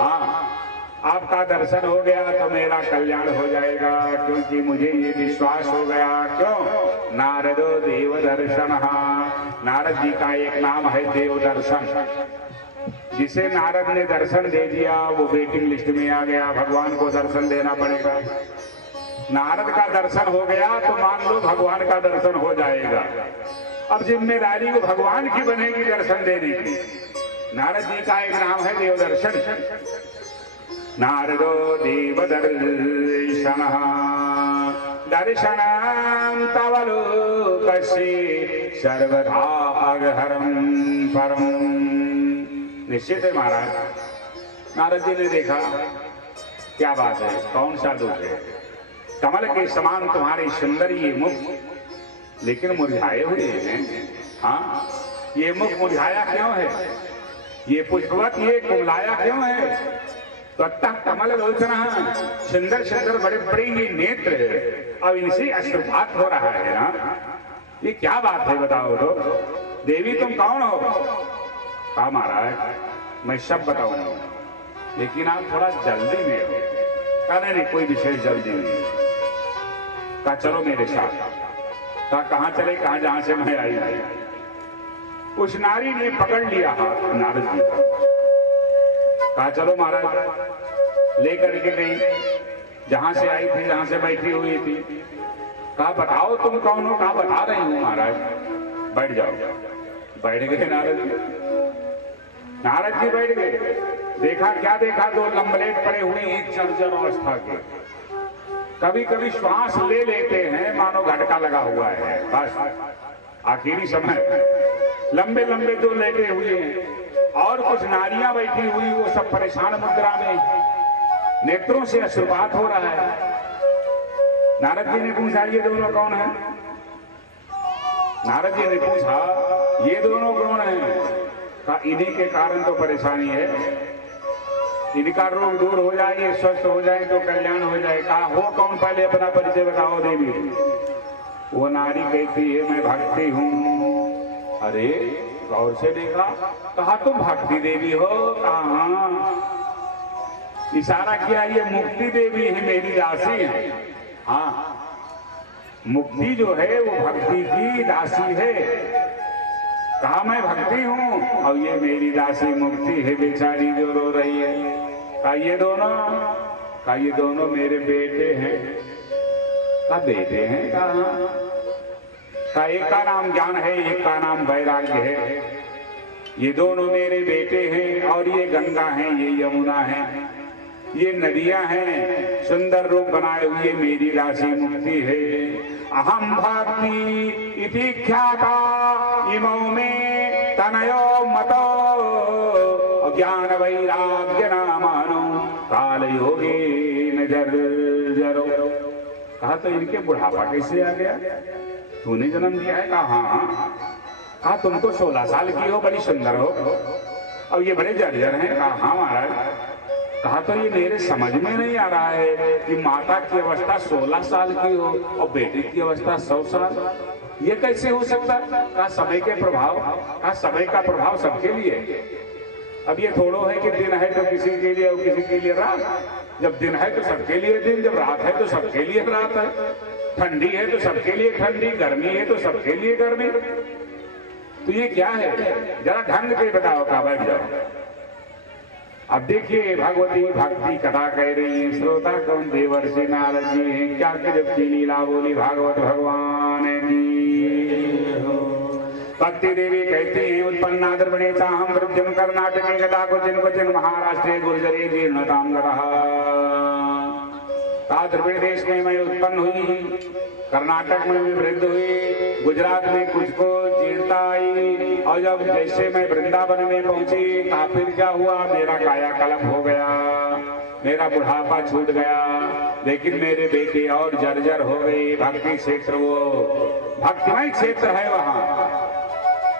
हाँ, आपका दर्शन हो गया तो मेरा कल्याण हो जाएगा, क्योंकि मुझे ये विश्वास हो गया। क्यों? नारदो देव दर्शन। नारद जी का एक नाम है देव दर्शन। जिसे नारद ने दर्शन दे दिया वो वेटिंग लिस्ट में आ गया, भगवान को दर्शन देना पड़ेगा। नारद का दर्शन हो गया तो मान लो भगवान का दर्शन हो जाएगा। अब जिम्मेदारी को भगवान की बनेगी दर्शन देने की। नारद जी का एक नाम है देव दर्शन। नारदो देव दर्शन, दर्शनम तव लोकसे सर्वथा अगहरम परम। निश्चित है महाराज। नारद जी ने देखा, क्या बात है, कौन सा दुख है? कमल के समान तुम्हारे सुंदर ये मुख, लेकिन मुरझाए हुए हैं। हाँ, ये मुख मुरझाया क्यों है? ये पुष्पवत ये कुमलाया क्यों है? तो कमल लोचना, सुंदर सुंदर बड़े बड़े ये नेत्र है, अब इनसे अश्रुपात हो रहा है ना, ये क्या बात है बताओ तो? देवी तुम कौन हो? कहा महाराज मैं सब बताऊंगा, लेकिन आप थोड़ा जल्दी में हो। कहा नहीं कोई विशेष जल्दी नहीं। कहा चलो मेरे साथ। कहा कहाँ चले? कहाँ जहां से मैं आई। उस नारी ने पकड़ लिया हाथ नारद जी का। कहा चलो महाराज, लेकर के गई जहां से आई थी, जहां से बैठी हुई थी। कहा बताओ तुम कौन हो? कहा बता रही हूं महाराज। बैठ जाओ। बैठ गए नारद जी। नारद जी बैठ गए। देखा क्या देखा? दो लंबलेट पड़े हुए एक चर्जर अवस्था के, कभी कभी श्वास ले लेते हैं मानो घटका लगा हुआ है। बस आखिरी समय लंबे लंबे दो लेटे हुए हैं, और कुछ नारियां बैठी हुई, वो सब परेशान मुद्रा में, नेत्रों से अश्रुपात हो रहा है। नारद जी ने पूछा ये दोनों कौन है? नारद जी ने पूछा ये दोनों कौन है? कहा इन्हीं के कारण तो परेशानी है, इनका रोग दूर हो जाए, ये स्वस्थ हो जाए तो कल्याण हो जाए। कहा हो कौन? पहले अपना परिचय बताओ देवी। वो नारी कहती है मैं भक्ति हूँ। अरे गौर से देखा, कहा तुम भक्ति देवी हो? कहा इशारा किया ये मुक्ति देवी है, मेरी दासी है। हाँ, मुक्ति जो है वो भक्ति की दासी है। कहा मैं भक्ति हूँ और ये मेरी दासी मुक्ति है, बेचारी जो रो रही है। कहा ये दोनों? कहा ये दोनों मेरे बेटे हैं। कहा बेटे हैं? कहा एक का नाम ज्ञान है, एक का नाम वैराग्य है। ये दोनों मेरे बेटे हैं, और ये गंगा है, ये यमुना है, ये नदियां हैं, सुंदर रूप बनाए हुए मेरी राशि मुक्ति है। अहम भक्ति इति ख्याता इमौ में तनयो मतो ज्ञान वैराग्य नामानो काल योगी नजर जरो। कहा तो इनके बुढ़ापा कैसे आ गया? तूने जन्म दिया है? कहा हाँ। कहा तुम तो 16 साल की हो, बड़ी सुंदर हो, अब ये बड़े जर्जर हैं। कहा हाँ महाराज। कहा तो ये मेरे समझ में नहीं आ रहा है कि माता की अवस्था 16 साल की हो और बेटे की अवस्था 100 साल, ये कैसे हो सकता? कहा समय के प्रभाव, कहा समय का प्रभाव सबके लिए। अब ये थोड़ो है कि दिन है तो किसी के लिए और किसी के लिए रात। जब दिन है तो सबके लिए दिन, जब रात है तो सबके लिए रात है, ठंडी है तो सबके लिए ठंडी, गर्मी है तो सबके लिए गर्मी। तो ये क्या है? जरा ढंग से बताओ। का बैठ जाओ। अब देखिए भगवती भक्ति कथा कह रही है, श्रोता कौन? देवर्षि नारद जी हैं। क्या जब की लीला बोली भागवत भगवान की। भक्ति देवी कहती हैं, उत्पन्ना द्रविणे चाहम वृद्धिम कर्नाटके गदा क्वचिन महाराष्ट्रे गुर्जरे जीर्णताम गतः। द्रविड़ देश में मैं उत्पन्न हुई, कर्नाटक में भी वृद्ध हुई, गुजरात में कुछ को जीर्णता आई, और जब जैसे मैं वृंदावन में पहुंची तो फिर क्या हुआ? मेरा कायाकल्प हो गया, मेरा बुढ़ापा छूट गया, लेकिन मेरे बेटे और जर्जर हो गए। भक्ति क्षेत्र वो भक्तिमय क्षेत्र है, वहां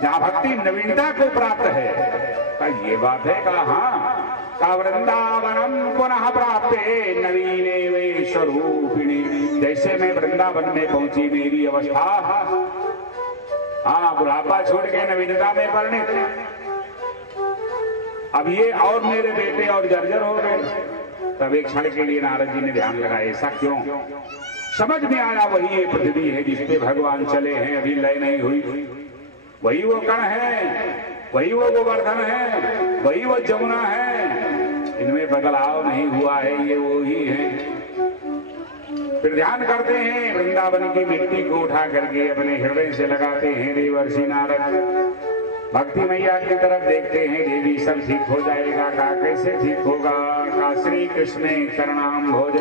जहाँ भक्ति नवीनता को प्राप्त है। का ये बात है? कहा हाँ। का वृंदावनम पुनः प्राप्त नवीने वे स्वरूपिणी। जैसे मैं वृंदावन में पहुंची मेरी अवस्था, हाँ बुढ़ापा छोड़ के नवीनता में परिणित। अब ये और मेरे बेटे और जर्जर हो गए। तब एक क्षण के लिए नारद जी ने ध्यान लगाया, ऐसा क्यों? समझ में आया वही ये पृथ्वी है जिसपे भगवान चले हैं, अभी लय नहीं हुई। वही वो कण है, वही वो गोवर्धन है, वही वो जमुना है, इनमें बदलाव नहीं हुआ है, ये वो ही है। फिर ध्यान करते हैं, वृंदावन की मिट्टी को उठा करके अपने हृदय से लगाते हैं देवर्षि नारद। भक्ति मैया की तरफ देखते हैं, देवी सब ठीक हो जाएगा। का कैसे ठीक होगा? का श्री कृष्ण चरणाम भोज,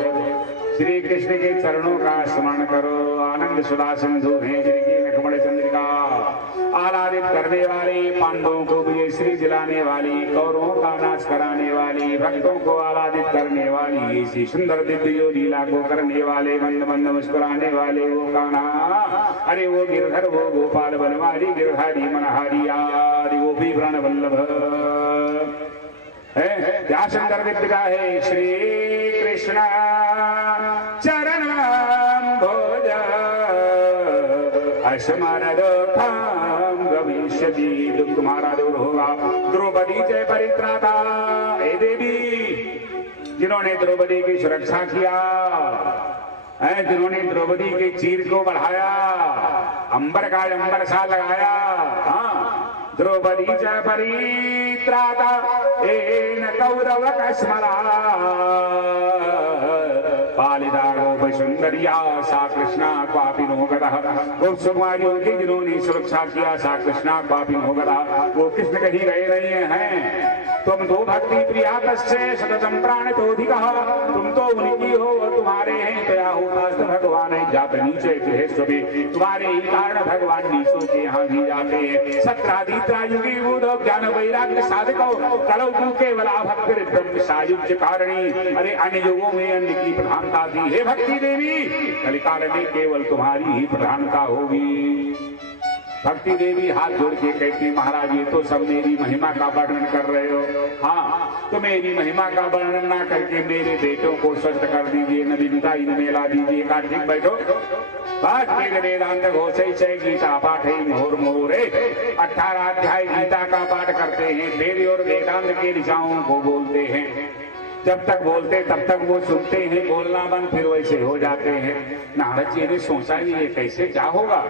श्री कृष्ण के चरणों का स्मरण करो। आनंद सुधा सिंधु हैं जिनकी नखमण चंद्रिका आराधित करने वाली, पांडवों को विजय श्री दिलाने वाली, कौरवों का नाच कराने वाली, भक्तों को आराधित करने वाली, इसी सुंदर दिव्य जो लीला को करने वाले, मंद मंद मुस्कुराने वाले वो कान्हा, अरे वो गिरधर, वो गोपाल बनवारी, गिरधारी मनहारी आदि वो भी प्राण वल्लभ है। क्या सुंदर दिव्य है। श्री कृष्ण चरण भोज अस्मरद गमिष्यति। दुख तुम्हारा दूर होगा। द्रौपदी जय परित्राता, हे देवी जिन्होंने द्रौपदी की सुरक्षा किया, जिन्होंने द्रौपदी के चीर को बढ़ाया, अंबर का अंबर सा लगाया। हाँ, द्रौपदी जय परित्राता एन कौरव कस्मरा पालिता गोप सुंदरिया सा कृष्णा क्वापि नो गतः। गोप सुकुमारियों की जिन्होंने सुरक्षा किया, सा कृष्णा क्वापि नो गतः। वो कृष्ण कहीं गए नहीं हैं। तुम तो भक्ति प्रिया तस्य सततम प्राणतोधिकः। तुम तो उनकी हो, वो तुम्हारे हैं। दया होता भगवान है जात नीचे गृहस्वी। तुम्हारे ही कारण भगवान नीचों के यहाँ भी जाते हैं। सत्रादित्रा युगी बुधो ज्ञान वैराग्य साधको कलौ तू केवल भक्ति ब्रह्म सायुज्य कारणी। अरे अन्य युगों में अन्य की प्रधानता थी, हे भक्ति देवी कलिकाल में केवल तुम्हारी ही प्रधानता होगी। भक्ति देवी हाथ जोड़ के कहती, महाराज ये तो सब मेरी महिमा का वर्णन कर रहे हो। हाँ, तो मेरी महिमा का वर्णन ना करके मेरे बेटों को स्वस्थ कर दीजिए, नवीनता इनमें ला दीजिए। का ठीक बैठो। बस वेद वेदांत घोषै से गीता पाठ मोहर मोहरे 18 अध्याय गीता का पाठ करते हैं। वेद और वेदांत के दिशाओं को बोलते हैं। जब तक बोलते तब तक वो सुनते हैं, बोलना बंद फिर वैसे हो जाते हैं। नारद जी ने सोचा ये कैसे क्या होगा।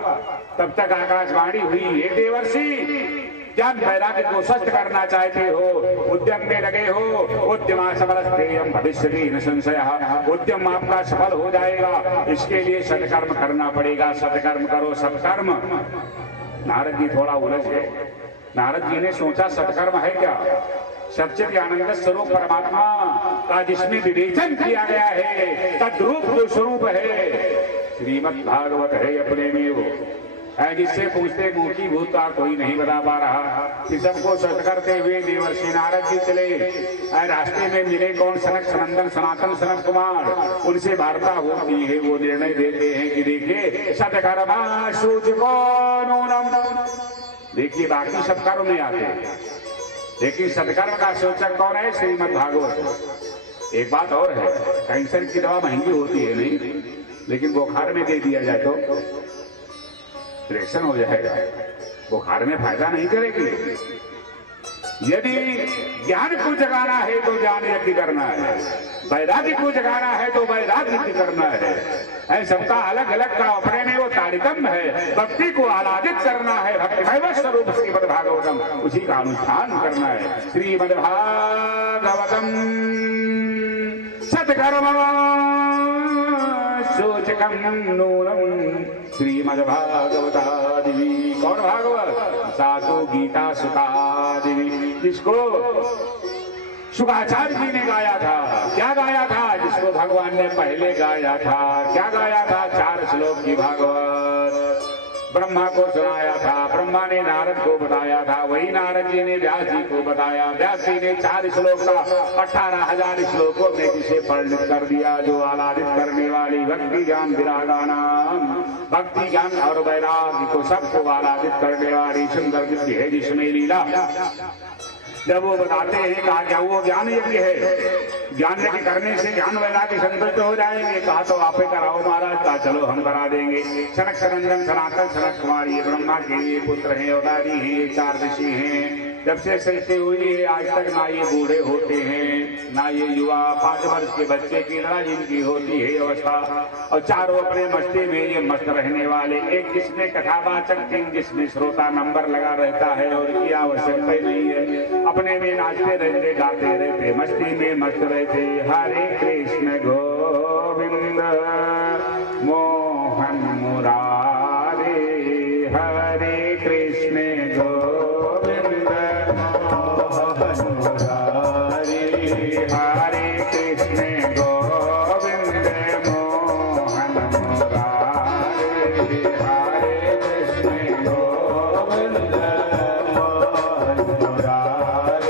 तब तक आकाशवाणी हुई, हे देवर्षि ज्ञान वैराग्य को स्वस्थ करना चाहते हो, उद्यम में लगे हो। उद्यमा सफलस्तेयं भविष्यति न संशयः। उद्यम आपका सफल हो जाएगा, इसके लिए सत्कर्म करना पड़ेगा। सत्कर्म करो, सत्कर्म। नारद जी थोड़ा उलझ गए। नारद जी ने सोचा सत्कर्म है क्या? सच्चिद आनंद स्वरूप परमात्मा का जिसमें विवेचन किया गया है, तद्रूप जो स्वरूप है श्रीमद् भागवत है अपने में वो है। जिससे पूछते मुखी भूत का कोई नहीं बता पा रहा। कि सबको सत करते हुए देवर्षि नारद जी चले। रास्ते में मिले कौन? सनक सनंदन सनातन सनत कुमार। उनसे वार्ता होती है, वो निर्णय देते हैं कि देखिए सत्कर्मा सूचको नूनम। देखिए बाकी सब कर्म में आते हैं, लेकिन सत्कर्म का सूचक कौन है? श्रीमद् भागवत। एक बात और है, कैंसर की दवा महंगी होती है नहीं, लेकिन बुखार में दे दिया जाए तो रिएक्शन हो जाएगा, बुखार में फायदा नहीं करेगी। यदि ज्ञान को जगाना है तो ज्ञान यज्ञ करना है, वैराग्य को जगाना है तो वैराग्य यज्ञ करना है। सबका अलग अलग का अपने में वो तारतम्य है। भक्ति को आराधित करना है, भक्तिमय स्वरूप श्रीमद्भागवतम, उसी का अनुष्ठान करना है। श्रीमद्भागवतम सत्कर्म सूचकम नूनम श्रीमद्भागवतादि। कौन भागवत? साधु गीता सुखादि, जिसको शुकाचार्य जी ने गाया था। क्या गाया था? जिसको भगवान ने पहले गाया था। क्या गाया था? 4 श्लोक की भागवत ब्रह्मा को सुनाया था, ब्रह्मा ने नारद को बताया था, वही नारद जी ने व्यास जी को बताया, व्यास जी ने 4 श्लोक का 18,000 श्लोकों में जिसे परिणित कर दिया, जो आलादित करने वाली भक्ति ज्ञान विरागानाम, भक्ति ज्ञान और वैराग्य को सबको आलादित करने वाली सुंदर विधि है, जिसमें लीला। जब वो बताते हैं कहा क्या वो ज्ञान यज्ञ है, ज्ञान यज्ञ करने से ज्ञान वैराग्य संतुष्ट हो जाएंगे। कहा तो आप ही कराओ महाराज। कहा चलो हम करा देंगे। सनक सनंदन सनातन सनत कुमार ये ब्रह्मा के पुत्र हैं, अवतारी हैं, 4 ऋषि हैं। जब से सृष्टि हुई है आज तक ना ये बूढ़े होते हैं ना ये युवा, 5 वर्ष के बच्चे की तरह जिनकी होती है अवस्था, और चारों अपने मस्ती में ये मस्त रहने वाले। एक जिसमें कथावाचक, 3 जिसमें श्रोता नंबर लगा रहता है, और की आवश्यकता ही नहीं है। अपने में नाचते रहते, गाते रहते, मस्ती में मस्त रहते। हरे कृष्ण गोविंद मोहन मुरारे, हरे कृष्ण गोविंद मोहन मुरारे, हरे कृष्ण गोविंद मोहन मुरारे, हरे कृष्ण गोविंद मोहन मुरारे।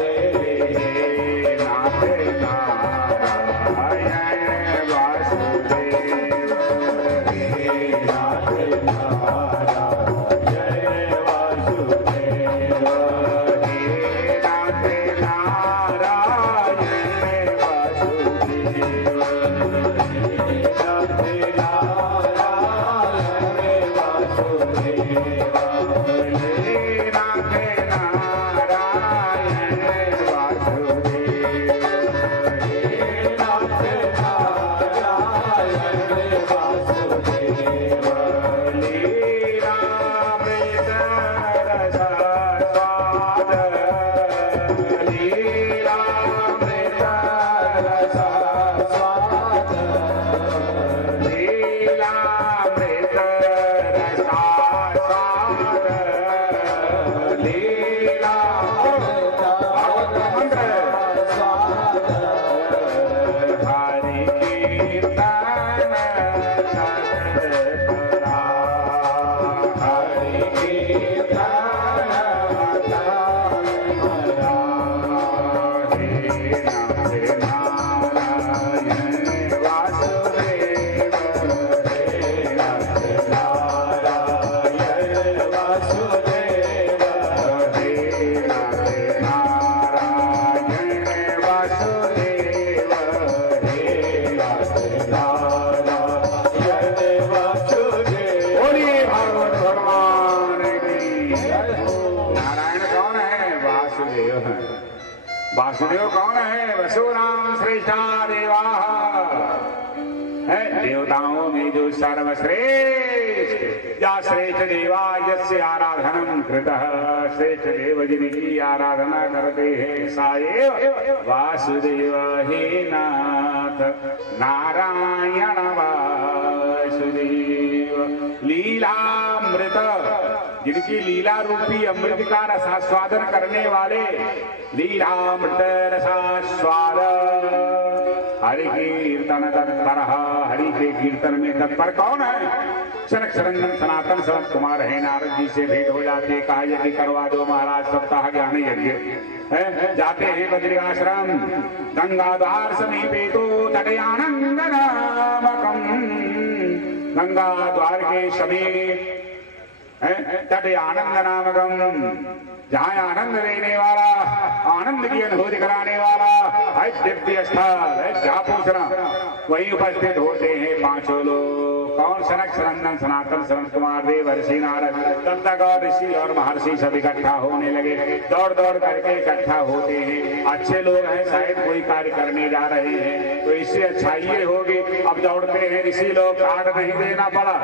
वासुदेव कौन है? वसुनाम श्रेष्ठा देवा है, देवताओं में जो सर्वश्रेष्ठ, या श्रेष्ठ देवा यस्य आराधनम कृतः, श्रेष्ठ देव जिनकी आराधना करते हैं, साएव वासुदेव हे नाथ नारायण वासुदेव। लीलामृत, जिनकी लीला रूपी अमृत का रसास्वादन करने वाले, लीलामृत रसास्वाद। हरि कीर्तन तत्पर, हरि के कीर्तन में तत्पर कौन है? सनक सनंदन सनातन सनत कुमार है। नारद जी से भेंट हो जाते, कहा यज्ञ करवा दो महाराज, सप्ताह ज्ञान यज्ञ है। जाते हैं बद्रिकाश्रम, गंगाद्वार समीपे तो तटयानंद नामकम, गंगा द्वार के समीप तट आनंद नामकम, जहाँ आनंद देने वाला, आनंद की अनुभूति कराने वाला है दिव्य स्थल है। क्या पूछना, वहीं उपस्थित होते हैं पांचों लोग। कौन? सनक सनंदन सनातन सनत कुमार देव ऋषि नारद। तब तक और ऋषि और महर्षि सब इकट्ठा होने लगे, दौड़ दौड़ करके इकट्ठा होते हैं। अच्छे लोग हैं, शायद कोई कार्य करने जा रहे हैं, तो इससे अच्छाई ये होगी। अब दौड़ते हैं ऋषि लोग, कार्ड नहीं देना पड़ा,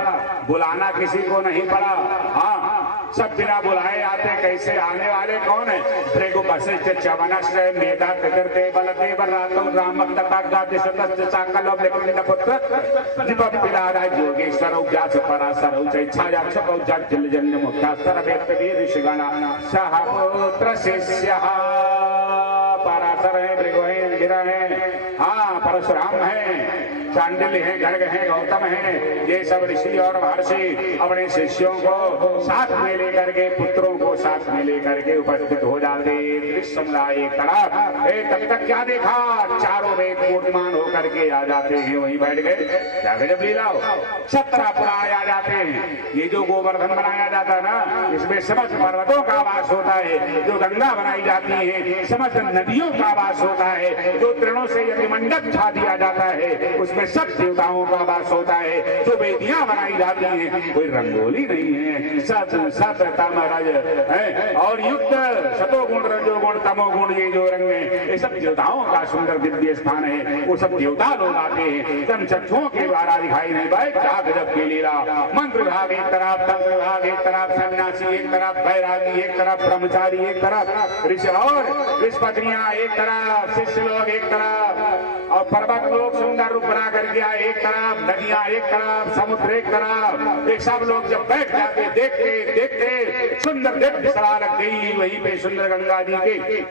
बुलाना किसी को नहीं पड़ा। हाँ, सब बिना बुलाए आते। कैसे आने वाले कौन है? भृगु वशिष्ठ च्यवनश्रय मेधा कृते बलदेव रातम रामक तथागत सतस्य साकल लेकिन पुत्र दीपक पिलारा योगेश्वर व्यास पराशर उच्चायाक्ष पौजात जलजन्य मुक्ता सर्वेत वीर ऋषिगण सह पुत्र शिष्य। पराशर है, भृगु है, गिरा है, हाँ परशुराम है, चांडिल्य है, गर्ग है, गौतम है। ये सब ऋषि और महर्षि अपने शिष्यों को साथ में लेकर के, पुत्रों को साथ में लेकर के उपस्थित हो जाते। दृश्य एक तरफ, तब तक क्या देखा? चारों वेद मूर्तिमान होकर के आ जाते हैं, वहीं बैठ गए। क्या गजब लीला हो! 17 पुराण आ जाते हैं। ये जो गोवर्धन बनाया जाता है ना, इसमें समस्त पर्वतों का वास होता है। जो गंगा बनाई जाती है, समस्त नदियों का वास होता है। जो तृणों से यदि मंडप छा दिया जाता है, उसमें सब देवताओं का वास होता है। जो वेदियां बनाई जाती हैं, कोई रंगोली नहीं है, सत तम रज है और युक्त सतोगुण रजोगुण तमोगुण, ये जो रंग है, ये सब देवताओं का सुंदर दिव्य स्थान है। वो सब देवता लोग आते हैं, एकदम चक्षुओं के द्वारा दिखाई नहीं भाई। क्या गजब की लीला! मंत्र विभाग एक तरफ, तंत्र विभाग एक तरफ, सन्यासी एक तरफ, बैरागी एक तरफ, ब्रह्मचारी एक तरफ, ऋषि और ऋषपत्नियां एक तरफ, शिष्य लोग एक तरफ, और पर्वत लोग सुंदर रूप बना करके आए एक तरफ, नदियां एक तरफ, समुद्र एक तरफ। एक सब लोग जब बैठ जाते, देखते देखते सुंदर दिव्य सभा लग गई। वहीं पे सुंदर गंगा जी के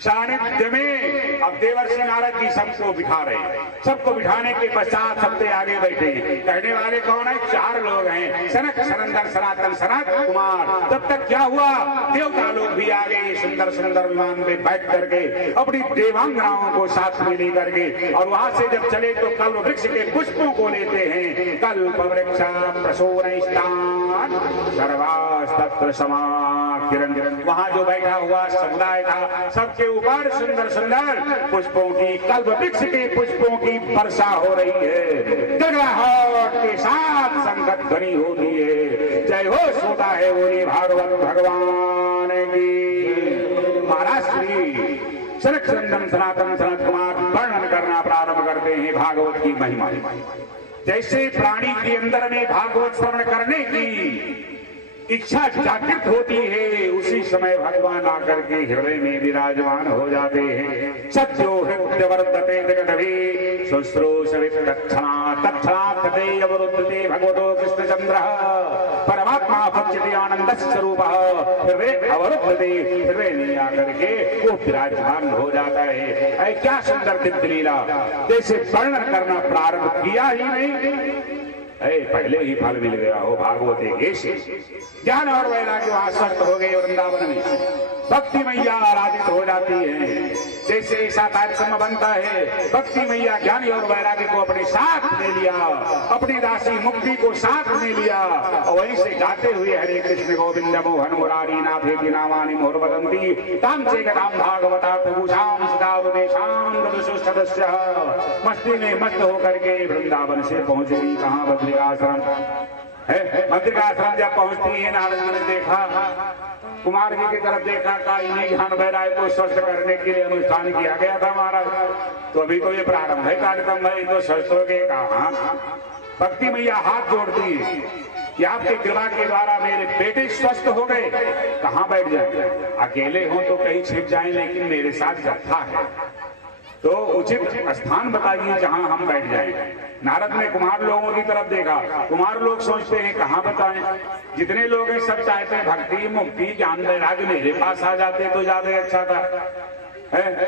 सानिध्य में अब देवर्षि नारद जी सबको बिठा रहे हैं। सबको बिठाने के पश्चात सबसे आगे बैठे। कहने वाले कौन है? 4 लोग हैं, सनक सनंदन सनातन सनत कुमार। तब तक क्या हुआ? देवता लोग भी आ गए, सुंदर सुंदर विमान में बैठ करके अपनी देवांगनाओं को साथ में लेकर के, और वहां से जब चले तो कल्प वृक्ष के पुष्पों को लेते हैं। कल्प वृक्ष प्रसूरैस्तान सर्वास्तत्र समाकिरण। वहां जो बैठा हुआ समुदाय था, सबके ऊपर सुंदर सुंदर पुष्पों की, कल्प वृक्ष के पुष्पों की वर्षा हो रही है। गगनाहट के साथ संगत ध्वनि होती है। जय हो सोता है बोली भागवत भगवान की। महाराज श्री सनक सनंदन सनातन सनत कुमार वर्णन करना प्रारंभ करते हैं भागवत की महिमा। जैसे प्राणी के अंदर में भागवत श्रवण करने की इच्छा जागृत होती है, उसी समय भगवान आकर के हृदय में विराजमान हो जाते हैं। सत्यो हृदय वर्तते जगदभि शुश्रूषवित तत्क्षणात् अवरुद्धते भगवतो कृष्णचंद्रः परमात्मा भक्ष्यते आनंद स्वरूपः। हृदय अवरुद्धते, हृदय में आकर के वो विराजमान हो जाता है। क्या सुंदर दिव्य लीला! जैसे वर्णन करना प्रारंभ किया ही नहीं, पहले ही फल मिल गया हो। भागवते केश ज्ञान और वैराग्य वहां स्वस्थ हो गए। वृंदावन में भक्ति मैया आराधित हो जाती है। जैसे ऐसा कार्यक्रम बनता है, भक्ति मैया ज्ञानी और वैराग्य को अपने साथ ले लिया, अपनी दासी मुक्ति को साथ में लिया, और वहीं से गाते हुए हरे कृष्ण गोविंद मोहन मुरारी नाथेति नामानि मोर वदंती ताम से गदाम भागवता प्रभुषाम सदावदेशाम ददुषुष्टदस्य। मस्ती में मस्त होकर के वृंदावन से पहुंच गई। कहाँ? बद्रिकाश्रम है। बद्रिकाश्रम जब पहुंचती है, नारद जी ने देखा, कुमार जी की तरफ देखा, का इन्हीं ज्ञान वैराग्य को स्वस्थ करने के लिए अनुष्ठान किया गया था महाराज। तो अभी तो ये प्रारंभ है कार्यक्रम है, तो स्वस्थ हो गए। कहा? भक्ति मैया हाथ जोड़ती है कि आपकी कृपा के द्वारा मेरे बेटे स्वस्थ हो गए। कहाँ बैठ जाए? अकेले हो तो कहीं छिप जाए, लेकिन मेरे साथ जत्था है, तो उचित स्थान बताइए जहां हम बैठ जाएं। नारद ने कुमार लोगों की तरफ देखा। कुमार लोग सोचते हैं कहां बताएं, जितने लोग हैं सब चाहते हैं भक्ति मुक्ति ज्ञान वैराग्य मेरे पास आ जाते तो ज्यादा अच्छा था।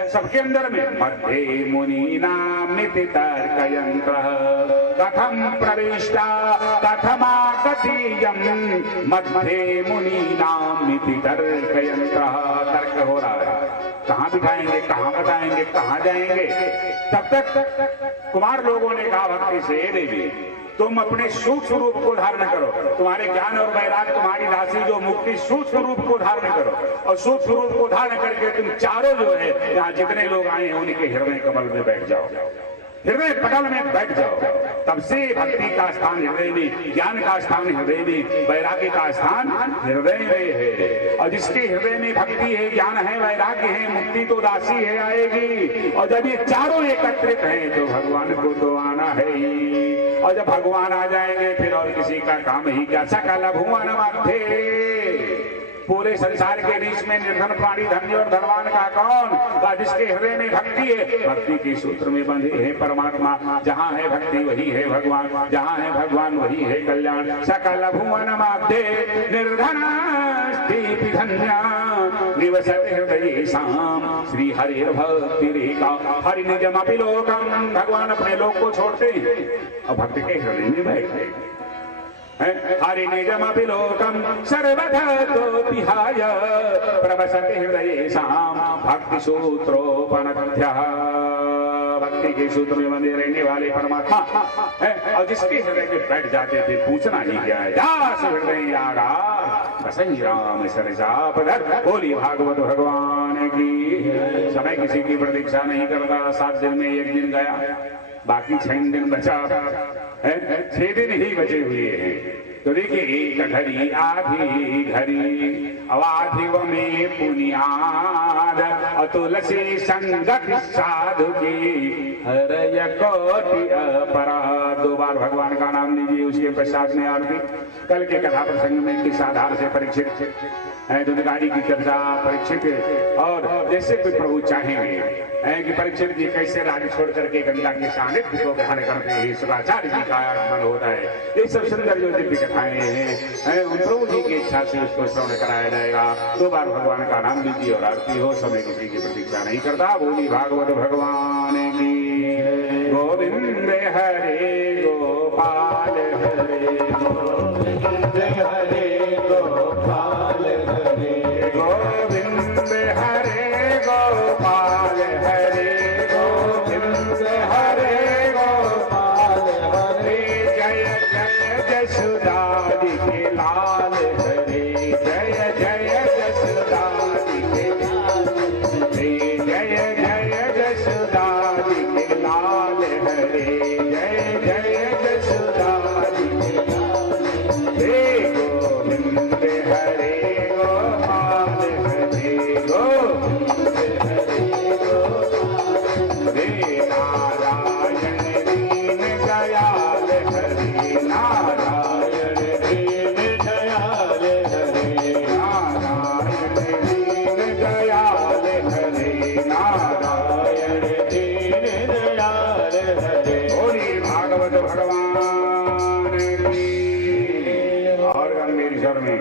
सबके अंदर में मध्य मुनि नामिति तर्क यंत्र कथम प्रविष्टा कथमागतियम। मध्य मुनि नामिति तर्क यंत्र। तर्क हो रहा है, कहाँ बिठाएंगे, कहाँ बताएंगे, कहाँ जाएंगे। तब तक कुमार लोगों ने कहा भक्ति से, देवी तुम अपने सूक्ष्म रूप को धारण करो, तुम्हारे ज्ञान और वैराग्य तुम्हारी राशि जो मुक्ति सूक्ष्म रूप को धारण करो, और सूक्ष्म रूप को धारण करके तुम चारों जो है यहाँ जितने लोग आए हैं उनके हृदय कमल में बैठ जाओ, हृदय पटल में बैठ जाओ। तब से भक्ति का स्थान हृदय में, ज्ञान का स्थान हृदय में, वैराग्य का स्थान हृदय में है। और जिसके हृदय में भक्ति है, ज्ञान है, वैराग्य है, मुक्ति तो दासी है आएगी। और जब ये चारों एकत्रित हैं तो भगवान को तो आना है ही। और जब भगवान आ जाएंगे फिर और किसी का काम ही क्या। सकल भुवन मध्य, पूरे संसार के बीच में निर्धन प्राणी धन्य और धनवान का कौन? जिसके हृदय में भक्ति है, भक्ति के सूत्र में बंधे है परमात्मा। जहाँ है भक्ति वही है भगवान, जहाँ है भगवान वही है कल्याण। सकल भुवन मध्य निर्धन धन्य निवसति हृदयेषाम् श्री हरिर् भक्ति रेखा। हरि निजमपि लोकम्, भगवान अपने लोक को छोड़ते हैं और भक्त के हृदय में बैठते हैं। हरि निजमपि लोकम् सर्वथा तो विहाय प्रवसति हृदयेषाम् भक्ति सूत्रोपनद्यः। भक्ति के सूत्र में बंधे रहने वाले परमात्मा है। और जिसके हृदय में बैठ जाते थे पूछना ही क्या है। दास हृदय आगा बसई राम सरजापधर। बोली भागवत भगवान की। समय किसी की प्रतीक्षा नहीं करता। 7 दिन में 1 दिन गया, बाकी 6 दिन बचा है, 6 दिन ही बचे हुए हैं। तो देखिए, एक घड़ी आधी घड़ी अवाधिव में पुनियाद अतुलसी संगत साधु की हरय कोटि अपराध। 2 बार भगवान का नाम लीजिए, उसके पश्चात में आरती। कल के कथा प्रसंग में किस आधार से परीक्षित दुनियादारी की चर्चा परीक्षित, और जैसे कोई प्रभु चाहेंगे कि परीक्षित जी कैसे राज्य छोड़ करके गंगा के सानिध्य को ग्रहण करते हैं, शुक्राचार्य जी का आगमन होता है। ये सब सुंदर जो दिव्य कथाएं हैं उन प्रभु जी की इच्छा से उसको श्रवण कराया जाएगा। 2 बार भगवान का नाम लीजिए और आरती हो। समय किसी की प्रतीक्षा नहीं करता। बोली भागवत भगवान की। गोविंद हरे गोपाल हरे गोविंद हरे गोपाल हरे गोविंद हरे गोपाल हरे गोविंद हरे गोपाल हरे। जय जय यशोदा जी के लाल हरे, जय जय यशोदा जी के लाल हरे, जय जय यशोदा जी के लाल हरे, जय जय यशोदा जी के लाल हरे। गोविंद हरे गोपाल हरे गोविंद हरे गोपाल हरे। नारायण दीन दयाल हरे, नारायण दीन दयाल हरे, नारायण दीन दयाल हरे, नारायण दीन दयाल हरे। बोली भागवत भगवान की। और गंभीर स्वर में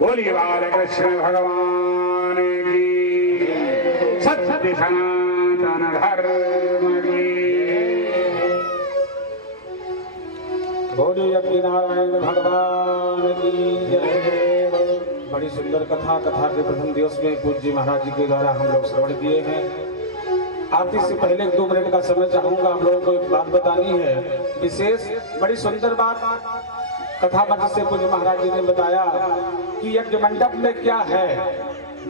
बोली बालकृष्ण भगवान की। सत्य सनातन धर्म की। बोली अपनी नारायण भगवान की जय। बड़ी सुंदर कथा के प्रथम दिवस में पूज्य महाराज जी के द्वारा हम लोग श्रवण किए हैं। आरती से पहले 2 मिनट का समय चाहूंगा। आप लोगों को एक बात बतानी है विशेष, बड़ी सुंदर बात कथा मंच से पूज्य महाराज जी ने बताया कि यज्ञ मंडप में क्या है,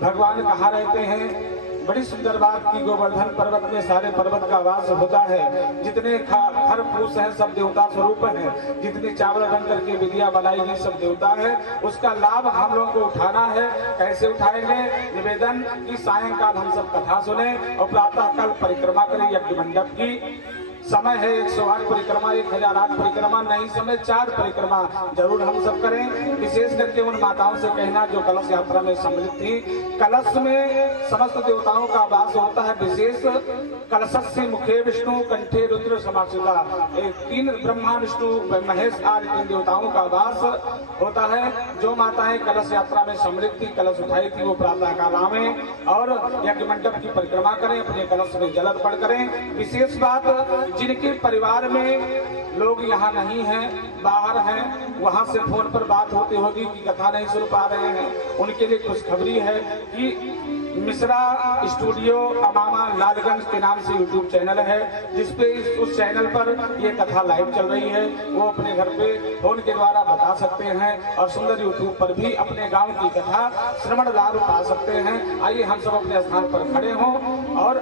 भगवान कहाँ रहते हैं। बड़ी सुंदर बात की गोवर्धन पर्वत में सारे पर्वत का वास होता है। जितने खर फूस हैं सब देवता स्वरूप हैं। जितनी चावल रंग करके विधिया बनाई गई सब देवता है। उसका लाभ हम लोगों को उठाना है। कैसे उठाएंगे? निवेदन की सायंकाल हम सब कथा सुने और प्रातः काल परिक्रमा करें यज्ञ मंडप की। समय है 108 परिक्रमा, 1008 परिक्रमा नहीं, समय 4 परिक्रमा जरूर हम सब करें। विशेष करके उन माताओं से कहना जो कलश यात्रा में सम्मिलित थी। कलश में समस्त देवताओं का वास होता है। विशेष कलशस्य मुखे विष्णु कंठे रुद्र समासिता, 3 ब्रह्मा विष्णु महेश आदि 3 देवताओं का वास होता है। जो माताएं कलश यात्रा में सम्मिलित थी, कलश उठाई थी, वो प्रातः काल आवें और यज्ञ मंडप की परिक्रमा करें, अपने कलश में जल अर्पण करें। विशेष बात, जिनके परिवार में लोग यहाँ नहीं हैं, बाहर हैं, वहाँ से फोन पर बात होती होगी कि कथा नहीं सुन पा रहे हैं, उनके लिए खुशखबरी है कि मिश्रा स्टूडियो अमामा लालगंज के नाम से यूट्यूब चैनल है, जिसपे उस चैनल पर ये कथा लाइव चल रही है। वो अपने घर पे फोन के द्वारा बता सकते हैं और सुंदर यूट्यूब पर भी अपने गांव की कथा श्रवण लाभ पा सकते हैं। आइए हम सब अपने स्थान पर खड़े हों और